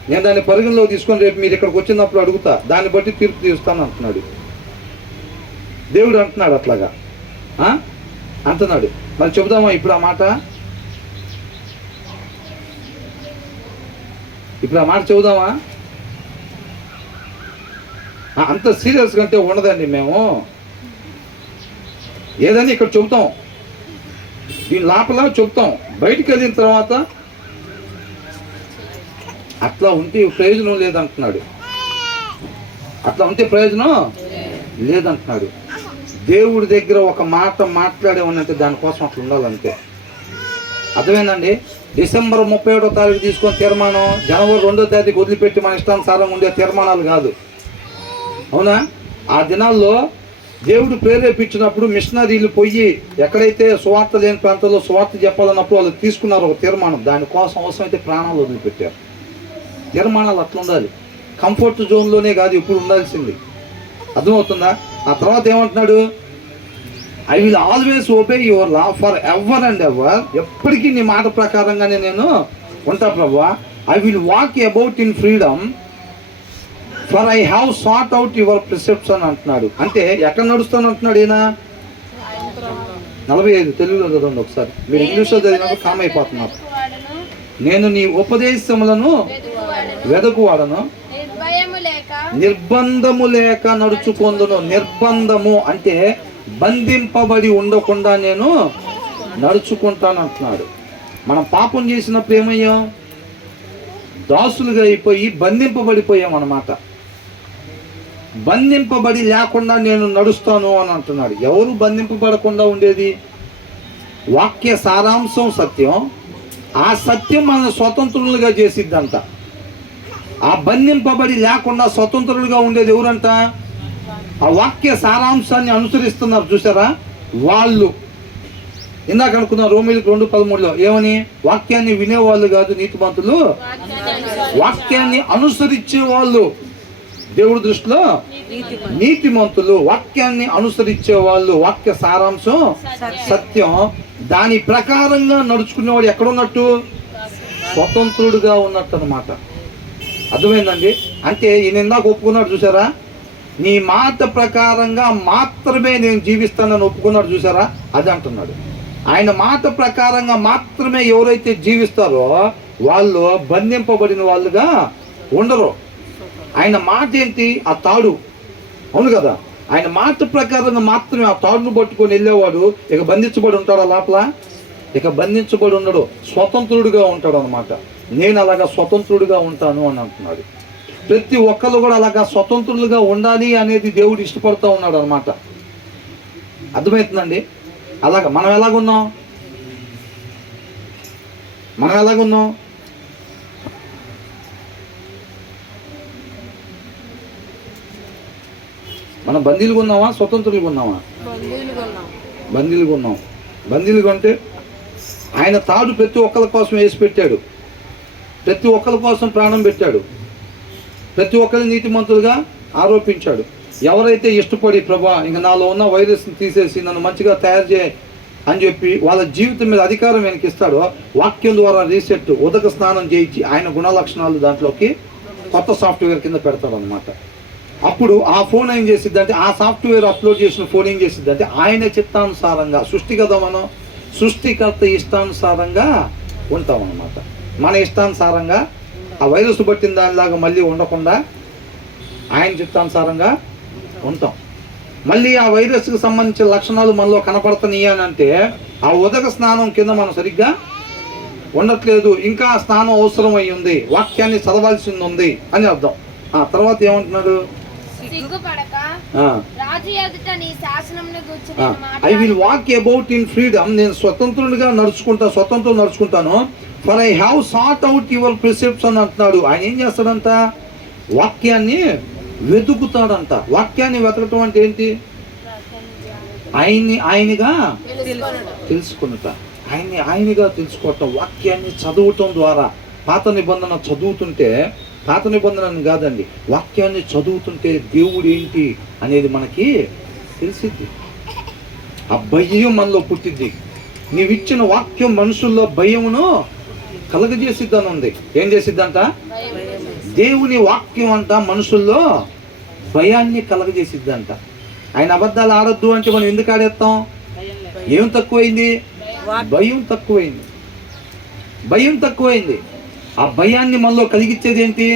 నేను దాన్ని పరిగణలో తీసుకొని రేపు మీరు ఇక్కడికి వచ్చినప్పుడు అడుగుతా, దాన్ని బట్టి తీర్పు తీరుస్తాను అంటున్నాడు దేవుడు. అంటున్నాడు అట్లాగా అంటున్నాడు. మరి చెబుదామా ఇప్పుడు ఆ మాట? ఇప్పుడు ఆ మాట చెబుదామా? అంత సీరియస్ కంటే ఉండదండి. మేము ఏదని ఇక్కడ చెబుతాం, దీని లోపల చెబుతాం, బయటికి వెళ్ళిన తర్వాత అట్లా ఉంటే ప్రయోజనం లేదంటున్నాడు. అట్లా ఉంటే ప్రయోజనం లేదంటున్నాడు. దేవుడి దగ్గర ఒక మాట మాట్లాడేమనంటే దానికోసం అట్లా ఉండాలంతే. అర్థమైందండి? డిసెంబర్ 31వ తారీఖు తీసుకొని తీర్మానం జనవరి 2వ తారీఖు వదిలిపెట్టి మన ఇష్టానుసారంగా ఉండే తీర్మానాలు కాదు. అవునా? ఆ దినాల్లో దేవుడు ప్రేరేపించినప్పుడు మిషనరీలు పోయి ఎక్కడైతే సువార్త లేని ప్రాంతాల్లో సువార్త చెప్పాలన్నప్పుడు వాళ్ళు తీసుకున్నారు ఒక తీర్మానం. దానికోసం అవసరమైతే ప్రాణాలు వదిలిపెట్టారు. తీర్మానాలు అట్లా ఉండాలి. కంఫర్ట్ జోన్లోనే కాదు ఇప్పుడు ఉండాల్సింది. అర్థమవుతుందా? ఆ తర్వాత ఏమంటున్నాడు? I will always obey your law for ever and ever. ఎప్పటికీ నీ మాట ప్రకారంగానే నేను ఉంటా ప్రభువా. I will walk about in freedom for I have sought out your perception అంటున్నాడు. అంటే ఎక్కడ నడుస్తాను అంటున్నాడు ఈయన? 45 తెలుగులో చదవండి ఒకసారి. మీరు ఇంగ్లీష్లో చదివినప్పుడు కామ్ అయిపోతున్నారు. నేను నీ ఉపదేశములను వెదకువాడను, నిర్బంధము లేక నడుచుకొందును. నిర్బంధము అంటే బంధింపబడి ఉండకుండా నేను నడుచుకుంటాను అంటున్నాడు. మనం పాపం చేసినప్పుడు ఏమయ్యాం? దాసులుగా అయిపోయి బంధింపబడిపోయాం అన్నమాట. బంధింపబడి లేకుండా నేను నడుస్తాను అని అంటున్నాడు. ఎవరు బంధింపబడకుండా ఉండేది? వాక్య సారాంశం సత్యం. ఆ సత్యం మన స్వతంత్రులుగా చేసిద్దంట. ఆ బంధింపబడి లేకుండా స్వతంత్రులుగా ఉండేది ఎవరంట? ఆ వాక్య సారాంశాన్ని అనుసరిస్తున్నారు చూసారా వాళ్ళు. ఇందాక అనుకున్న రోమీయులకు 2:13లో ఏమని? వాక్యాన్ని వినేవాళ్ళు కాదు నీతిమంతులు, వాక్యాన్ని అనుసరించే వాళ్ళు దేవుడి దృష్టిలో నీతిమంతులు. వాక్యాన్ని అనుసరించే వాళ్ళు, వాక్య సారాంశం సత్యం, దాని ప్రకారంగా నడుచుకునేవాడు ఎక్కడున్నట్టు? స్వతంత్రుడుగా ఉన్నట్టు అనమాట. అర్థమైందండి? అంటే ఈయన ఇందాక ఒప్పుకున్నాడు చూసారా, నీ మాట ప్రకారంగా మాత్రమే నేను జీవిస్తానని ఒప్పుకున్నాడు చూసారా, అది అంటున్నాడు. ఆయన మాట ప్రకారంగా మాత్రమే ఎవరైతే జీవిస్తారో వాళ్ళు బంధింపబడిన వాళ్ళుగా ఉండరు. ఆయన మాట ఏంటి? ఆ తాడు. అవును కదా? ఆయన మాట ప్రకారంగా మాత్రమే ఆ తాడును పట్టుకొని వెళ్ళేవాడు ఇక బంధించబడి ఉంటాడు లోపల, ఇక బంధించబడి ఉండడు, స్వతంత్రుడిగా ఉంటాడు అనమాట. నేను అలాగా స్వతంత్రుడిగా ఉంటాను అని అంటున్నాడు. ప్రతి ఒక్కరు కూడా అలాగా స్వతంత్రులుగా ఉండాలి అనేది దేవుడు ఇష్టపడుతూ ఉన్నాడు అనమాట. అర్థమవుతుందండి? అలాగా మనం ఎలాగున్నాం? మనం ఎలాగున్నాం? మనం బందీలుగా ఉన్నామా స్వతంత్రులుగా ఉన్నామా? బందీలుగా ఉన్నాం. బందీలుగా అంటే ఆయన తాడు ప్రతి ఒక్కరి కోసం వేసి పెట్టాడు, ప్రతి ఒక్కరి కోసం ప్రాణం పెట్టాడు, ప్రతి ఒక్కరిని నీతిమంతులుగా ఆరోపించాడు. ఎవరైతే ఇష్టపడి ప్రభా ఇంక నాలో ఉన్న వైరస్ని తీసేసి నన్ను మంచిగా తయారు చేయ అని చెప్పి వాళ్ళ జీవితం మీద అధికారం ఆయనకి ఇస్తాడో, వాక్యం ద్వారా రీసెట్ ఉదక స్నానం చేయించి ఆయన గుణలక్షణాలు దాంట్లోకి కొత్త సాఫ్ట్వేర్ కింద పెడతాడు అనమాట. అప్పుడు ఆ ఫోన్ ఏం చేసిద్దంటే, ఆ సాఫ్ట్వేర్ అప్లోడ్ చేసిన ఫోన్ ఏం చేసిద్దంటే ఆయన చిత్తానుసారంగా మనం సృష్టికర్త ఇష్టానుసారంగా ఉంటాం అన్నమాట. మన ఇష్టానుసారంగా ఆ వైరస్ పట్టిన దానిలాగా మళ్ళీ ఉండకుండా ఆయన చిత్తానుసారంగా ఉంటాం. మళ్ళీ ఆ వైరస్కి సంబంధించిన లక్షణాలు మనలో కనపడుతున్నాయి అని అంటే ఆ ఉదక స్నానం కింద మనం సరిగ్గా ఉండట్లేదు, ఇంకా స్నానం అవసరం అయి ఉంది, వాక్యాన్ని చదవాల్సింది ఉంది అని అర్థం. ఆ తర్వాత ఏమంటున్నాడు? I will walk about in freedom. నేను స్వతంత్రుడిగా నడుచుకుంటాను. For I have sought out your perception అంటున్నాడు. ఆయన ఏం చేస్తాడంట? వాక్యాన్ని వెతుకుతాడంట. వాక్యాన్ని వెతకటం అంటే ఏంటి? ఆయనగా తెలుసుకున్నట, ఆయనగా తెలుసుకోవటం, వాక్యాన్ని చదవటం ద్వారా. పాత నిబంధన చదువుతుంటే, పాత నిబంధన కాదండి, వాక్యాన్ని చదువుతుంటే దేవుడు ఏంటి అనేది మనకి తెలిసిద్ది. ఆ భయం మనలో పుట్టిద్ది. నీవిచ్చిన వాక్యం మనుషుల్లో భయమును కలగజేసిద్దని ఉంది. ఏం చేసిద్దంట? దేవుని వాక్యం అంట మనుషుల్లో భయాన్ని కలగజేసిద్దంట. ఆయన అబద్ధాలు ఆడొద్దు అంటే మనం ఎందుకు ఆడేస్తాం? ఏం తక్కువైంది? భయం తక్కువైంది. భయం తక్కువైంది. ఆ భయాన్ని మనలో కలిగించేది ఏంటి?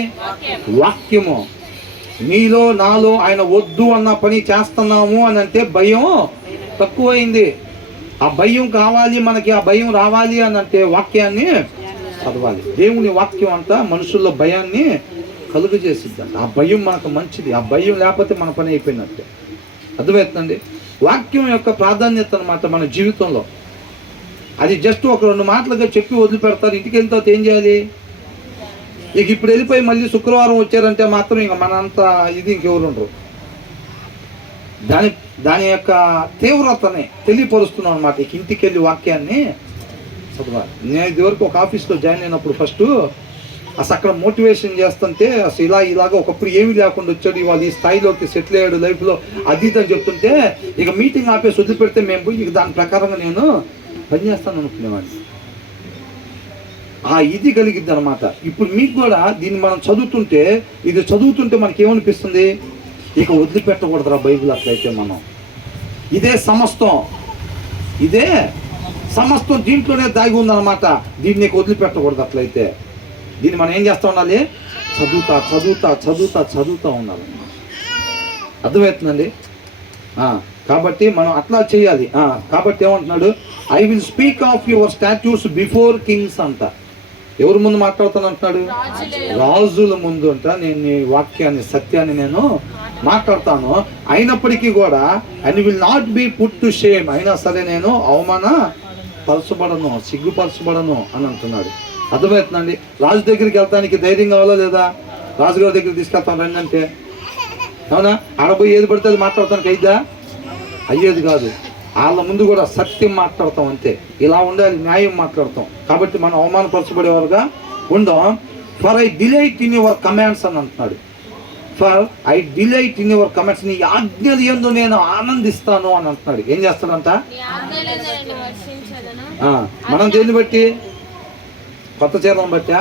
వాక్యము. నీలో నాలో ఆయన వద్దు అన్న పని చేస్తున్నాము అని అంటే భయం తక్కువైంది. ఆ భయం కావాలి మనకి, ఆ భయం రావాలి అని అంటే వాక్యాన్ని చదవాలి. దేవుని వాక్యం అంతా మనుషుల్లో భయాన్ని కలుగు చేసిద్దంట. ఆ భయం మనకు మంచిది. ఆ భయం లేకపోతే మన పని అయిపోయినట్టే. అర్థమవుతుందండి? వాక్యం యొక్క ప్రాధాన్యత అన్నమాట మన జీవితంలో. అది జస్ట్ ఒక 2 మాటలుగా చెప్పి వదిలిపెడతారు. ఇంటికి వెళ్ళిన తర్వాత ఏం చేయాలి? ఇక ఇప్పుడు వెళ్ళిపోయి మళ్ళీ శుక్రవారం వచ్చారంటే మాత్రం ఇక మనంత ఇది ఇంకెవరు ఉండరు. దాని యొక్క తీవ్రతని తెలియపరుస్తున్నాం అనమాట. ఇక ఇంటికి వెళ్ళి వాక్యాన్ని చదవాలి. నేను ఇదివరకు ఒక ఆఫీస్లో జాయిన్ అయినప్పుడు ఫస్ట్ అసలు అక్కడ మోటివేషన్ చేస్తుంటే అసలు ఇలాగ ఒకప్పుడు ఏమీ లేకుండా వచ్చాడు, ఇవాళ ఈ స్థాయిలోకి సెటిల్ అయ్యాడు లైఫ్లో, అది ఇది అని చెప్తుంటే ఇక మీటింగ్ ఆపేసి వదిలిపెడితే మేము పోయి ఇక దాని ప్రకారంగా నేను పనిచేస్తాను అనుకునేవాడిని. ఆ ఇది కలిగిద్ది అనమాట. ఇప్పుడు మీకు కూడా దీన్ని మనం చదువుతుంటే, ఇది చదువుతుంటే మనకి ఏమనిపిస్తుంది? ఇక వదిలిపెట్టకూడదురా బైబిల్. అట్లయితే మనం ఇదే సమస్తం దీంట్లోనే దాగి ఉందన్నమాట. దీన్ని నీకు వదిలిపెట్టకూడదు. అట్లయితే దీన్ని మనం ఏం చేస్తూ ఉండాలి? చదువుతా ఉండాలి. అర్థమవుతుందండి? కాబట్టి మనం అట్లా చేయాలి. కాబట్టి ఏమంటున్నాడు? I will speak of your statues before Kings అంట. ఎవరి ముందు మాట్లాడుతాను అంటున్నాడు? రాజుల ముందు అంట నేను నీ వాక్యాన్ని, సత్యాన్ని నేను మాట్లాడతాను. అయినప్పటికీ కూడా and will not be put to shame. అయినా సరే నేను అవమానపరచబడను, సిగ్గుపరచబడను అని అంటున్నాడు. అర్థమవుతుందండి? రాజు దగ్గరికి వెళ్తానికి ధైర్యం కావాలా లేదా? రాజుగారి దగ్గరికి తీసుకెళ్తాను రండి అంటే, అవునా? ఆడపోయి ఏది పడితే అది మాట్లాడతానికి అయిద్దా? అయ్యేది కాదు. వాళ్ళ ముందు కూడా సత్యం మాట్లాడతాం అంతే. ఇలా ఉండాలి, న్యాయం మాట్లాడతాం. కాబట్టి మనం అవమానపరచబడేవారుగా ఉందాం. For I delight in your commands అని అంటున్నాడు. For I delight in your commands, నీ ఆజ్ఞల యందు నేను ఆనందిస్తాను అని అంటున్నాడు. ఏం చేస్తాడంట? మనం దేన్ని బట్టి? కొత్త చీరలను బట్టా?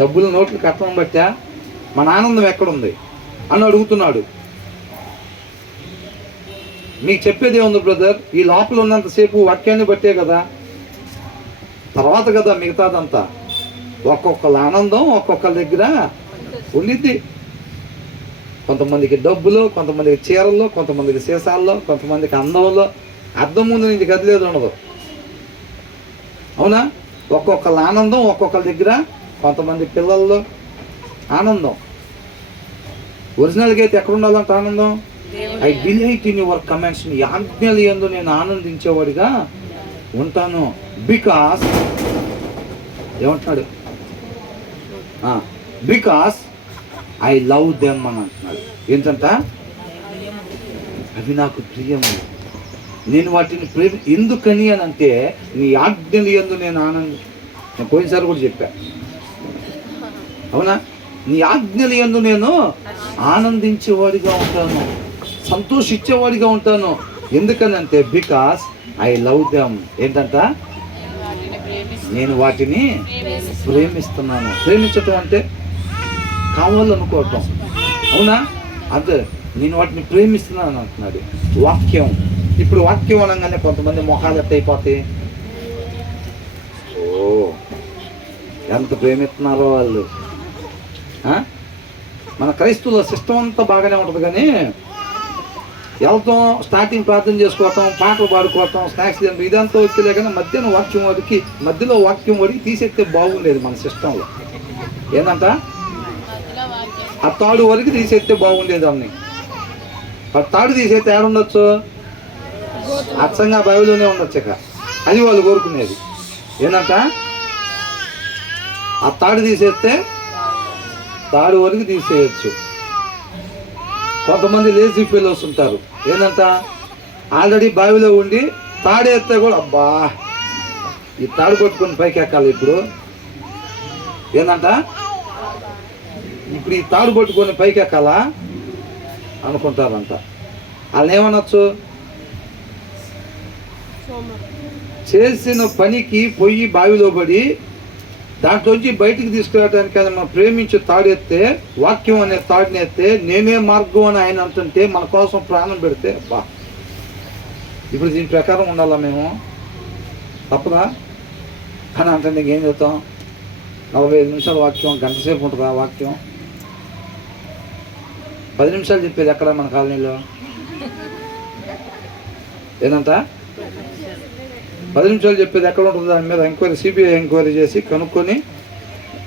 డబ్బులు నోట్లు కట్టడం బట్టా? మన ఆనందం ఎక్కడుంది అని అడుగుతున్నాడు. మీకు చెప్పేది ఏముంది బ్రదర్? ఈ లోపల ఉన్నంతసేపు వాక్యాన్ని బట్టే కదా, తర్వాత కదా మిగతాదంతా. ఒక్కొక్కళ్ళ ఆనందం ఒక్కొక్కరి దగ్గర ఉండిద్ది. కొంతమందికి డబ్బులు, కొంతమందికి చీరల్లో, కొంతమందికి సీసాల్లో, కొంతమందికి అందంలో. అద్దం ముందు నుంచి గదిలేదు ఉండదు. అవునా? ఒక్కొక్కళ్ళ ఆనందం ఒక్కొక్కరి దగ్గర. కొంతమంది పిల్లల్లో ఆనందం. ఒరిజినల్గా అయితే ఎక్కడ ఉండాలంటే ఆనందం? I delight in your commands, నీ ఆజ్ఞల యందు నేను ఆనందించేవాడిగా ఉంటాను. బికాస్ ఏమంటున్నాడు? బికాస్ ఐ లవ్ దెమ్ అని అంటున్నాడు. ఏంటంట? అవి నాకు ప్రియము, నేను వాటిని ఎందుకని అని అంటే నీ ఆజ్ఞల యందు నేను నేను పోయినసారి కూడా చెప్పా, అవునా? నీ ఆజ్ఞల యందు నేను ఆనందించేవాడిగా ఉంటాను, సంతోషించేవాడిగా ఉంటాను. ఎందుకనంటే బికాస్ ఐ లవ్ దెమ్. ఏంటంట? నేను వాటిని ప్రేమిస్తున్నాను. ప్రేమించటం అంటే కావాలనుకోవటం, అవునా? అంతే. నేను వాటిని ప్రేమిస్తున్నాను అంటున్నాడు. వాక్యం. ఇప్పుడు వాక్యం అనగానే కొంతమంది మొహాలు ఎట్టయిపోతాయి. ఎంత ప్రేమిస్తున్నారో వాళ్ళు. మన క్రైస్తవుల సిస్టమ్ అంతా బాగానే ఉంటుంది, కానీ వెళ్తాం, స్టార్టింగ్ ప్రార్థన చేసుకోవటం, పాటలు పాడుకోవటం, స్నాక్స్ తినడం, ఇదంతా వచ్చేలే. కానీ మధ్యలో వాక్యం వడికి తీసేస్తే బాగుండేది మన సిస్టంలో. ఏంటంట? ఆ తాడు వరకు తీసేస్తే బాగుండేది. అన్ని ఆ తాడు తీసేస్తే ఏడుండొచ్చు? అచ్చంగా బైబిల్లోనే ఉండొచ్చు. ఇక అది వాళ్ళు కోరుకునేది. ఏంటంట? ఆ తాడు తీసేస్తే తాడు వరకు తీసేయచ్చు. కొంతమంది లేజీ ఫెలోస్ ఉంటారు. ఏంటంట? ఆల్రెడీ బావిలో ఉండి తాడేస్తే కూడా అబ్బా ఈ తాడు కొట్టుకొని పైకి ఎక్కాలి. ఇప్పుడు ఏంటంట? ఇప్పుడు ఈ తాడు పట్టుకొని పైకి ఎక్కాలా అనుకుంటారంట. వాళ్ళని ఏమనొచ్చు? చేసిన పనికి పొయ్యి బావిలో పడి దాంట్లోంచి బయటికి తీసుకురావడానికి మనం ప్రేమించి తాడెత్తే, వాక్యం అనే తాడినెత్తే, నేనే మార్గం అని ఆయన అంటుంటే మన కోసం ప్రాణం పెడితే అబ్బా. ఇప్పుడు దీని ప్రకారం ఉండాలా మేము? తప్పదా అని అంటే నీకేం చెప్తాం? 45 నిమిషాల వాక్యం, గంట సేపు ఉంటుందా వాక్యం? 10 నిమిషాలు చెప్పేది ఎక్కడ మన కాలనీలో? ఏంటంట 10 నిమిషాలు చెప్పేది ఎక్కడ ఉంటుంది దాని మీద ఎంక్వైరీ, సిబిఐ ఎంక్వైరీ చేసి కనుక్కొని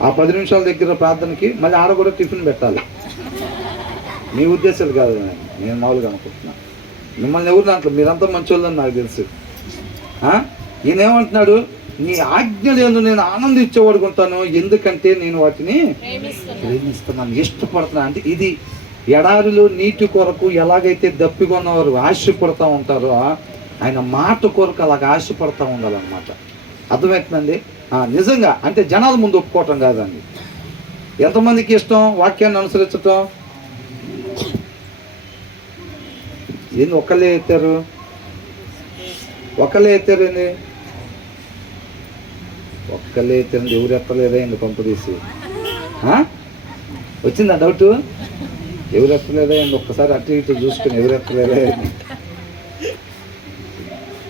ఆ 10 నిమిషాల దగ్గర ప్రార్థనకి మళ్ళీ ఆడ కూడా టిఫిన్ పెట్టాలి. మీ ఉద్దేశాలు కాదు, నేను మామూలుగా అనుకుంటున్నా. మిమ్మల్ని ఎవరు దాంట్లో, మీరంతా మంచోళ్ళని నాకు తెలుసు. ఈయన ఏమంటున్నాడు, నీ ఆజ్ఞలను నేను ఆనందించేవాడుకుంటాను, ఎందుకంటే నేను వాటిని ప్రేమిస్తున్నాను, ఇష్టపడుతున్నాను. అంటే ఇది ఎడారిలో నీటి కొరకు ఎలాగైతే దప్పికొన్నవారు ఆశపడుతూ ఉంటారో ఆయన మాట కొరకు అలాగ ఆశపడుతూ ఉండాలన్నమాట. అర్థమవుతుందండి? నిజంగా అంటే జనాల ముందు ఒప్పుకోవటం కాదండి. ఎంతమందికి ఇష్టం వాక్యాన్ని అనుసరించటం? ఏంది ఒక్కళ్ళే ఎత్తారు? ఒక్కళ్ళే ఎత్తారండి, ఒక్కళ్ళే ఎత్తారండి. ఎవరు ఎత్తలేదా ఏంది పంపదీసి? వచ్చిందా డౌట్? ఎవరు ఎత్తలేదా ఏంది? ఒక్కసారి అటు ఇటు చూసుకుని ఎవరు ఎత్తలేదా ఏంది?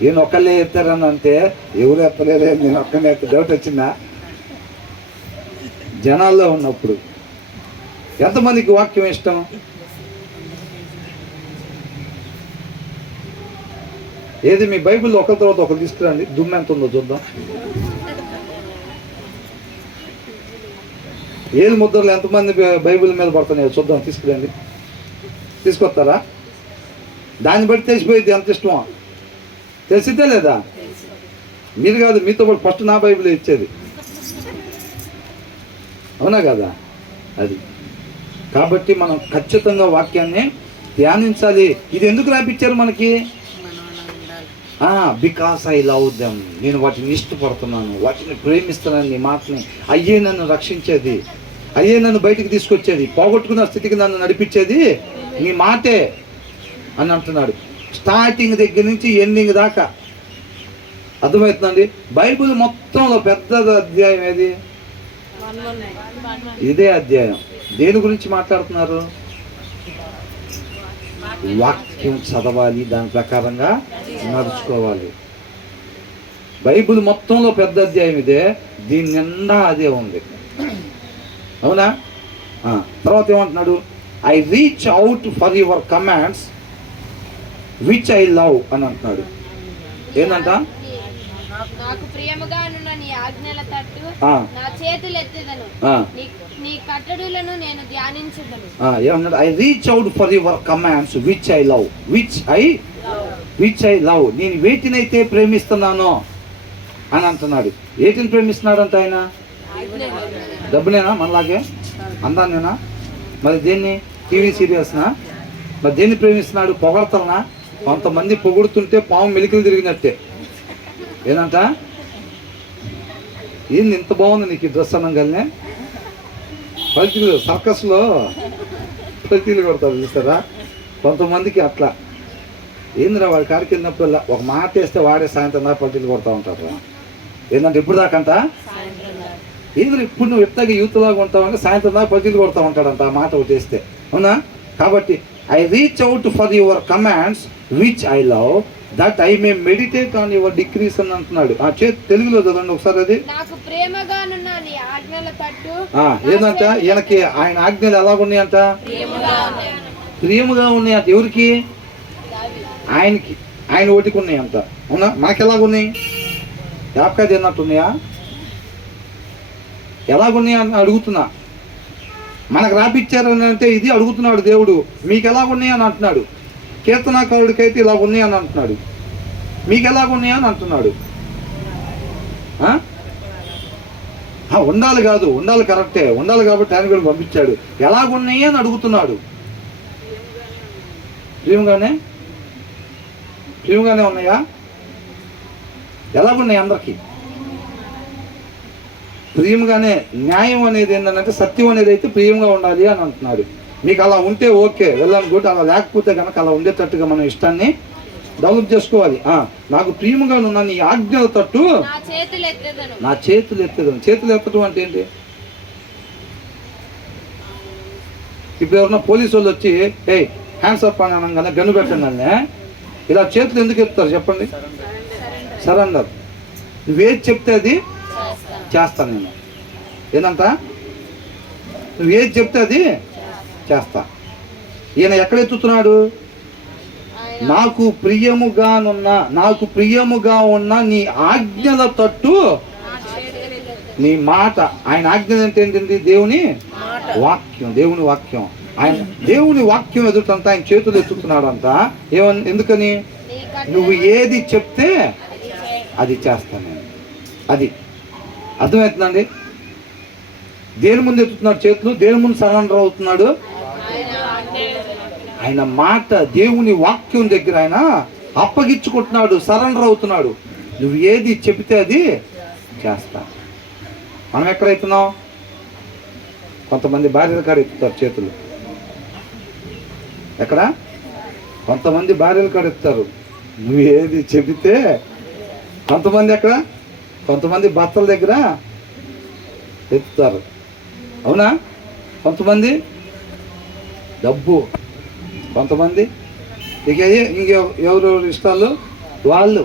ఈయన ఒక్కళ్ళే ఎత్తారని అంటే ఎవరు ఎత్తలేదా ఏంది? నేను ఒక్కనే ఎత్త డౌట్ వచ్చిందా? జనాల్లో ఉన్నప్పుడు ఎంతమందికి వాక్యం ఇష్టం? ఏది మీ బైబిల్లో ఒకరి తర్వాత ఒకరు తీసుకురండి, దుమ్ము ఎంత ఉందో చూద్దాం. ఏది ముద్రలు ఎంతమంది బైబిల్ మీద పడుతున్నాయో చూద్దాం, తీసుకురండి. తీసుకొస్తారా? దాన్ని బట్టి తెలిసిపోయింది ఎంత ఇష్టమో. తెలిసిద్దే లేదా? మీరు కాదు, మీతో పాటు ఫస్ట్ నా బైబిల్ ఇచ్చేది, అవునా కదా? అది కాబట్టి మనం ఖచ్చితంగా వాక్యాన్ని ధ్యానించాలి. ఇది ఎందుకు రాపిచ్చారు మనకి? బికాస్ ఐ లవ్ దెమ్, నేను వాటిని ఇష్టపడుతున్నాను, వాటిని ప్రేమిస్తున్నాను. నీ మాటని అయ్యే నన్ను రక్షించేది, అయ్యే నన్ను బయటికి తీసుకొచ్చేది, పోగొట్టుకున్న స్థితికి నన్ను నడిపించేది నీ మాటే అని అంటున్నాడు. స్టార్టింగ్ దగ్గర నుంచి ఎండింగ్ దాకా. అర్థమవుతుందండి? బైబిల్ మొత్తంలో పెద్ద అధ్యాయం ఏది? ఇదే అధ్యాయం. దేని గురించి మాట్లాడుతున్నారు? వాక్యం చదవాలి, దాని ప్రకారంగా నడుచుకోవాలి. బైబిల్ మొత్తంలో పెద్ద అధ్యాయం ఇదే, దీని నిండా అదే ఉంది, అవునా? తర్వాత ఏమంటున్నాడు? I reach out for your commands which I love అని అంటున్నాడు. ఏంటంట? నాకు ప్రియముగా ఉన్న నీ ఆజ్ఞల తట్టు నా చేతులు ఎత్తెదను, నీ కట్టడలను నేను ధ్యానించుదును. ఏమన్నాడు? I reach out for your commands which I love, which I love, నేను వేటినైతే ప్రేమిస్తున్నానో అని అంటున్నాడు. వేటిని ప్రేమిస్తున్నాడు అంట ఆయన? డబ్బునేనా? మనలాగే అందాన్నేనా? మరి దేన్ని? టీవీ సీరియల్స్నా? మరి దేన్ని ప్రేమిస్తున్నాడు? పొగడతలనా? కొంతమంది పొగుడుతుంటే పాము మెలికలు తిరిగినట్టే. ఏంటంట? ఏంది ఇంత బాగుంది నీకు డ్రెస్ అనగానే? పల్టీలు సర్కస్లో పల్టీలు కొడతారు చూస్తారా కొంతమందికి. అట్లా ఏందిరా వాడి కాడికి వెళ్ళినప్పుడు ఒక మాట వేస్తే వాడే సాయంత్రం దాకా పల్టీలు కొడతా ఉంటారు. ఏంటంటే ఇప్పుడు దాకంట ఏంద్ర ఇప్పుడు నువ్వు ఎట్లాగా యూత్ లాగా ఉంటావంటే సాయంత్రం దాకా పల్టీలు కొడతా ఉంటాడంట ఆ మాట ఒకటి వేస్తే, అవునా? కాబట్టి I reach out for your commands which I love that I may meditate on your decrease అని అంటున్నాడు. తెలుగులో చదవండి ఒకసారి. అది ఏంటంట? ఈయనకి ఆయన ఆజ్ఞలు ఎలాగున్నాయంట? ప్రియముగా ఉన్నాయంట. ఎవరికి? ఆయనకి. ఆయన ఓటికి ఉన్నాయంట, అవునా? మనకి ఎలాగున్నాయి? యాప్కా తిన్నట్టున్నాయా? ఎలాగున్నాయా అని అడుగుతున్నా. మనకు రాపిచ్చారని అంటే ఇది అడుగుతున్నాడు దేవుడు. మీకు ఎలాగున్నాయి అని అంటున్నాడు. కీర్తనాకారుడికైతే ఇలా ఉన్నాయి అని అంటున్నాడు. మీకు ఎలాగున్నాయి అని అంటున్నాడు. ఉండాలి కాదు, ఉండాలి, కరెక్టే, ఉండాలి కాబట్టి ఆయన కూడా పంపించాడు. ఎలాగున్నాయి అని అడుగుతున్నాడు. ప్రియముగానే ఉన్నాయా? ఎలాగున్నాయి? అందరికీ ప్రియముగానే. న్యాయం అనేది ఏంటంటే సత్యం అనేది అయితే ప్రియంగా ఉండాలి అని అంటున్నాడు. మీకు అలా ఉంటే ఓకే, వెళ్ళాను గుడ్. అలా లేకపోతే కనుక అలా ఉండేటట్టుగా మనం ఇష్టాన్ని డెవలప్ చేసుకోవాలి. నాకు ప్రియముగా ఉన్న నీ ఆజ్ఞల తట్టు నా చేతులు ఎత్తేదను. చేతులు ఎత్తడం అంటే ఏంటి? ఇప్పుడు ఎవరన్నా పోలీసు వాళ్ళు వచ్చి హ్యాండ్స్ అప్ అని అనగానే గన్ను పెట్టండి ఇలా చేతులు ఎందుకు ఎత్తుతారు చెప్పండి? సరెండర్. నువ్వేది చెప్తే అది చేస్తాను నేను. ఏంటంట? నువ్వేది చెప్తే అది చేస్తా. ఈయన ఎక్కడ ఎత్తుతున్నాడు? నాకు ప్రియముగా ఉన్న నీ ఆజ్ఞల తట్టు నీ మాట. ఆయన ఆజ్ఞ అంటే ఏంటండి? దేవుని వాక్యం. ఆయన దేవుని వాక్యం ఎదుటంతా ఆయన చేతులు ఎత్తుతున్నాడంట. ఎందుకని? నువ్వు ఏది చెప్తే అది చేస్తాను నేను. అది అర్థమవుతుందండి? దేని ముందు ఎత్తుతున్నాడు చేతులు? దేని ముందు సరెండర్ అవుతున్నాడు? ఆయన మాట, దేవుని వాక్యం దగ్గర ఆయన అప్పగించుకుంటున్నాడు, సరెండర్ అవుతున్నాడు. నువ్వు ఏది చెబితే అది చేస్తా. మనం ఎక్కడైతున్నాం? కొంతమంది భార్యల కాడ ఎత్తుతారు చేతులు. ఎక్కడ? కొంతమంది భార్యల కాడ ఎత్తుతారు. నువ్వు ఏది చెబితే. కొంతమంది ఎక్కడ? కొంతమంది భర్తల దగ్గర ఎత్తుతారు. అవునా? కొంతమంది డబ్బు, కొంతమంది ఇంకెవరు ఇష్టాలు వాళ్ళు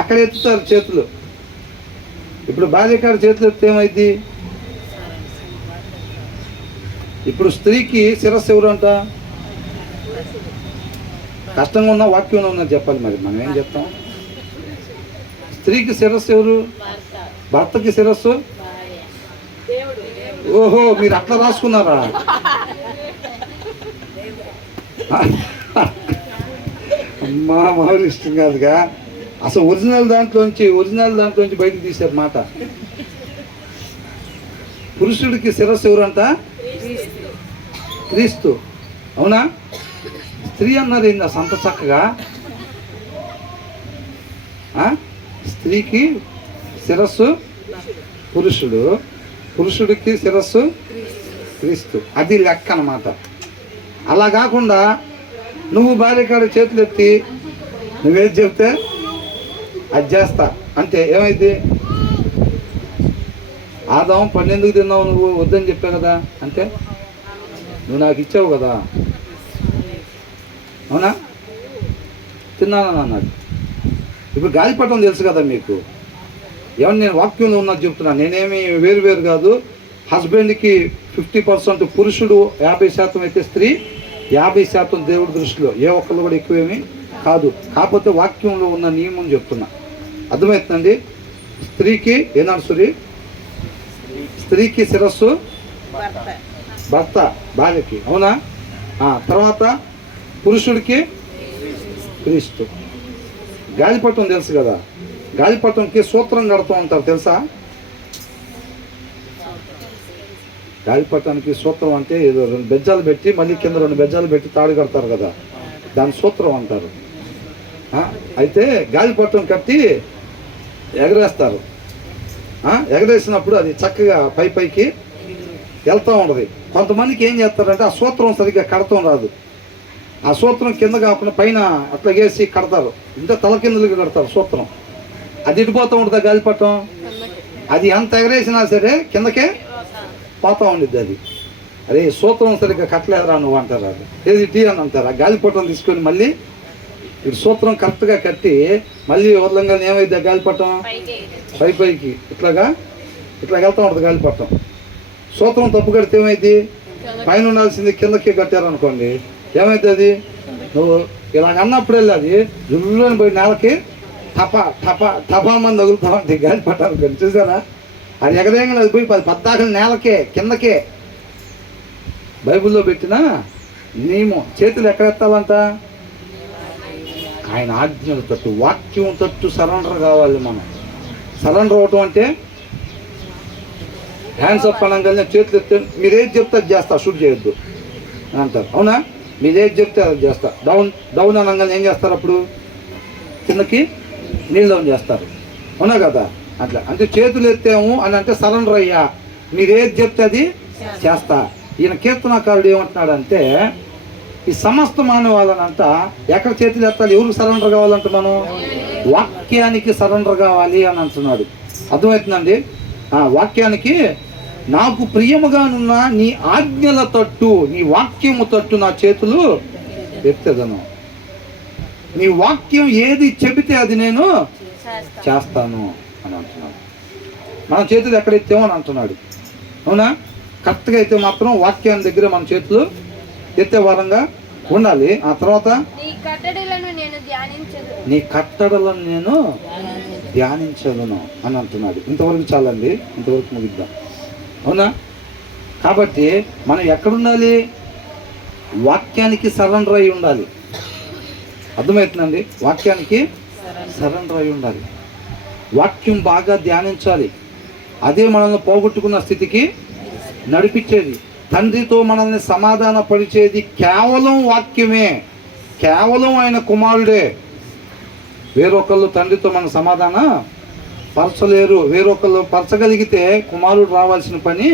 అక్కడ ఎత్తుతారు చేతులు. ఇప్పుడు భార్య కాడ చేతులు ఎత్తే ఏమైంది? ఇప్పుడు స్త్రీకి శిరస్సు ఎవరు అంట? కష్టంగా ఉన్న వాక్యంలో ఉన్నది చెప్పాలి. మరి మనం ఏం చెప్తాం? స్త్రీకి శిరస్సు ఎవరు? భర్తకి శిరస్సు. ఓహో, మీరు అట్లా రాసుకున్నారా? మామూలు ఇష్టం కాదుగా. అసలు ఒరిజినల్ దాంట్లోంచి బయటకు తీశారు మాట. పురుషుడికి శిరస్సు ఎవరంట? క్రీస్తు. అవునా? స్త్రీ అన్నారు ఏంది సంత చక్కగా? స్త్రీకి శిరస్సు పురుషుడు, పురుషుడికి శిరస్సు క్రీస్తు. అది లెక్క అన్నమాట. అలా కాకుండా నువ్వు భార్య కాడ చేతులు ఎత్తి నువ్వేది చెప్తే అది చేస్తా అంటే ఏమైంది? ఆదాం పండు ఎందుకు తిన్నావు? నువ్వు వద్దని చెప్పావు కదా. అంటే నువ్వు నాకు ఇచ్చావు కదా. అవునా? తిన్నానని అన్నాడు. ఇప్పుడు గాలిపటం తెలుసు కదా మీకు. ఏమన్నా నేను వాక్యంలో ఉన్నది చెప్తున్నా. నేనేమి వేరు కాదు. హస్బెండ్కి 50% పురుషుడు, 50% అయితే స్త్రీ, 50% దేవుడి దృష్టిలో. ఏ ఒక్కళ్ళు కూడా ఎక్కువేమీ కాదు. కాకపోతే వాక్యంలో ఉన్న నియమం చెప్తున్నా. అర్థమవుతుందండి? స్త్రీకి ఏనాడు స్త్రీకి శిరస్సు భర్త, భార్యకి. అవునా? తర్వాత పురుషుడికి క్రీస్తు. గాలిపటం తెలుసు కదా. గాలిపటంకి సూత్రం కడుతూ ఉంటారు తెలుసా? గాలిపటానికి సూత్రం అంటే ఏదో 2 బెజ్జాలు పెట్టి మళ్ళీ కింద 2 బెజ్జాలు పెట్టి తాడు కడతారు కదా. దాని సూత్రం అంటారు. అయితే గాలిపటం కట్టి ఎగరేస్తారు. ఎగరేసినప్పుడు అది చక్కగా పైకి వెళ్తూ ఉంటుంది. కొంతమందికి ఏం చేస్తారంటే ఆ సూత్రం సరిగ్గా కడతాం రాదు. ఆ సూత్రం కింద కాకుండా పైన అట్లా వేసి కడతారు. ఇంత తలకిందులుగా కడతారు సూత్రం. అది ఇటుపోతూ ఉంటుంది గాలిపటం. అది ఎంత ఎగరేసినా సరే కిందకే పోతూ ఉండిద్ది. అది అరే సూత్రం సరిగ్గా కట్టలేదురా నువ్వు అంటారు. అది ఏది టీ అని అంటారు. ఆ గాలిపటం తీసుకొని మళ్ళీ ఇటు సూత్రం కరెక్ట్గా కట్టి మళ్ళీ వదలంగానే ఏమైంది? ఆ గాలిపటం పైకి ఇట్లా వెళ్తూ ఉంటుంది గాలిపటం. సూత్రం తప్పు కడితే ఏమైంది? పైన ఉండాల్సింది కిందకి కట్టారనుకోండి, ఏమవుతుంది? నువ్వు ఇలాగ అన్నప్పుడు వెళ్ళి అది జుల్లని పోయి నేలకి టపా మంది తగులుతా ఉంటాయి గాలిపటాలు. చూసారా? అది ఎగరేయంగా అది పోయి 10 నేలకే కిందకే. బైబిల్లో పెట్టిన నియమం. చేతులు ఎక్కడెత్తాలంట? ఆయన ఆజ్ఞల తట్టు, వాక్యం తట్టు సరెండర్ కావాలి. మనం సరెండర్ అవటం అంటే హ్యాండ్స్ అప్ అనగానే చేతులు ఎత్తే మీరేది చెప్తే అది చేస్తా, షూట్ చేయొద్దు అంటారు. అవునా? మీరేది చెప్తే అది చేస్తా. డౌన్ అనగానే ఏం చేస్తారు? అప్పుడు కిందకి నీళ్ళు డౌన్ చేస్తారు. అవునా కదా? అట్లా అంటే చేతులు ఎత్తాము అని అంటే సరెండర్ అయ్యా, మీరేది చెప్తే అది చేస్తా. ఈయన కీర్తనకారుడు ఏమంటున్నాడంటే ఈ సమస్త మానవాళ్ళనంట ఎక్కడ చేతులు ఎత్తాలి? ఎవరికి సరెండర్ కావాలంట? మనం వాక్యానికి సరెండర్ కావాలి అని అంటున్నాడు. అర్థమవుతుందండి? వాక్యానికి నాకు ప్రియముగానున్న నీ ఆజ్ఞల తట్టు, నీ వాక్యము తట్టు నా చేతులు ఎత్తేదను. నీ వాక్యం ఏది చెబితే అది నేను చేస్తాను అని అంటున్నాడు. మన చేతులు ఎక్కడ ఎత్తామో అని అంటున్నాడు. అవునా? కరెక్ట్గా అయితే మాత్రం వాక్యాన్ని దగ్గర మన చేతులు ఎత్తే వారంగా ఉండాలి. ఆ తర్వాత నీ కట్టడలను నేను ధ్యానించదు, నీ కట్టడలను నేను ధ్యానించదును అని అంటున్నాడు. ఇంతవరకు చాలండి, ఇంతవరకు ముగిద్దాం. అవునా? కాబట్టి మనం ఎక్కడుండాలి? వాక్యానికి సరెండర్ అయి ఉండాలి. అర్థమవుతుందండి? వాక్యానికి సరెండర్ అయి ఉండాలి. వాక్యం బాగా ధ్యానించాలి. అదే మనల్ని పోగొట్టుకున్న స్థితికి నడిపించేది. తండ్రితో మనల్ని సమాధాన పరిచేది కేవలం వాక్యమే, కేవలం ఆయన కుమారుడే. వేరొకళ్ళు తండ్రితో మన సమాధాన పరచలేరు. వేరొకళ్ళు పరచగలిగితే కుమారుడు రావాల్సిన పని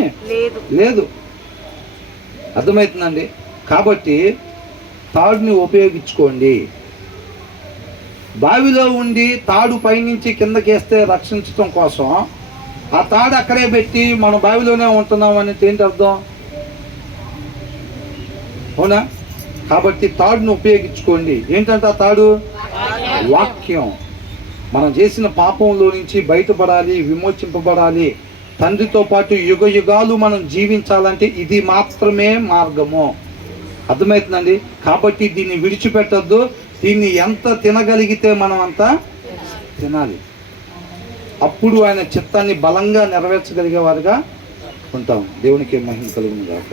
లేదు. అర్థమవుతుందండి? కాబట్టి తాడుని ఉపయోగించుకోండి. బావిలో ఉండి తాడు పైనుంచి కిందకేస్తే రక్షించడం కోసం ఆ తాడు అక్కడే పెట్టి మనం బావిలోనే ఉంటున్నాం అనేది ఏంటి అర్థం? అవునా? కాబట్టి తాడును ఉపయోగించుకోండి. ఏంటంటే ఆ తాడు వాక్యం. మనం చేసిన పాపంలో నుంచి బయటపడాలి, విమోచింపబడాలి, తండ్రితో పాటు యుగ యుగాలు మనం జీవించాలంటే ఇది మాత్రమే మార్గము. అర్థమవుతుందండి? కాబట్టి దీన్ని విడిచిపెట్టద్దు. దీన్ని ఎంత తినగలిగితే మనం అంత తినాలి. అప్పుడు ఆయన చిత్తాన్ని బలంగా నెరవేర్చగలిగే వారుగా ఉంటాం. దేవునికి మహిమ కలుగును గాక.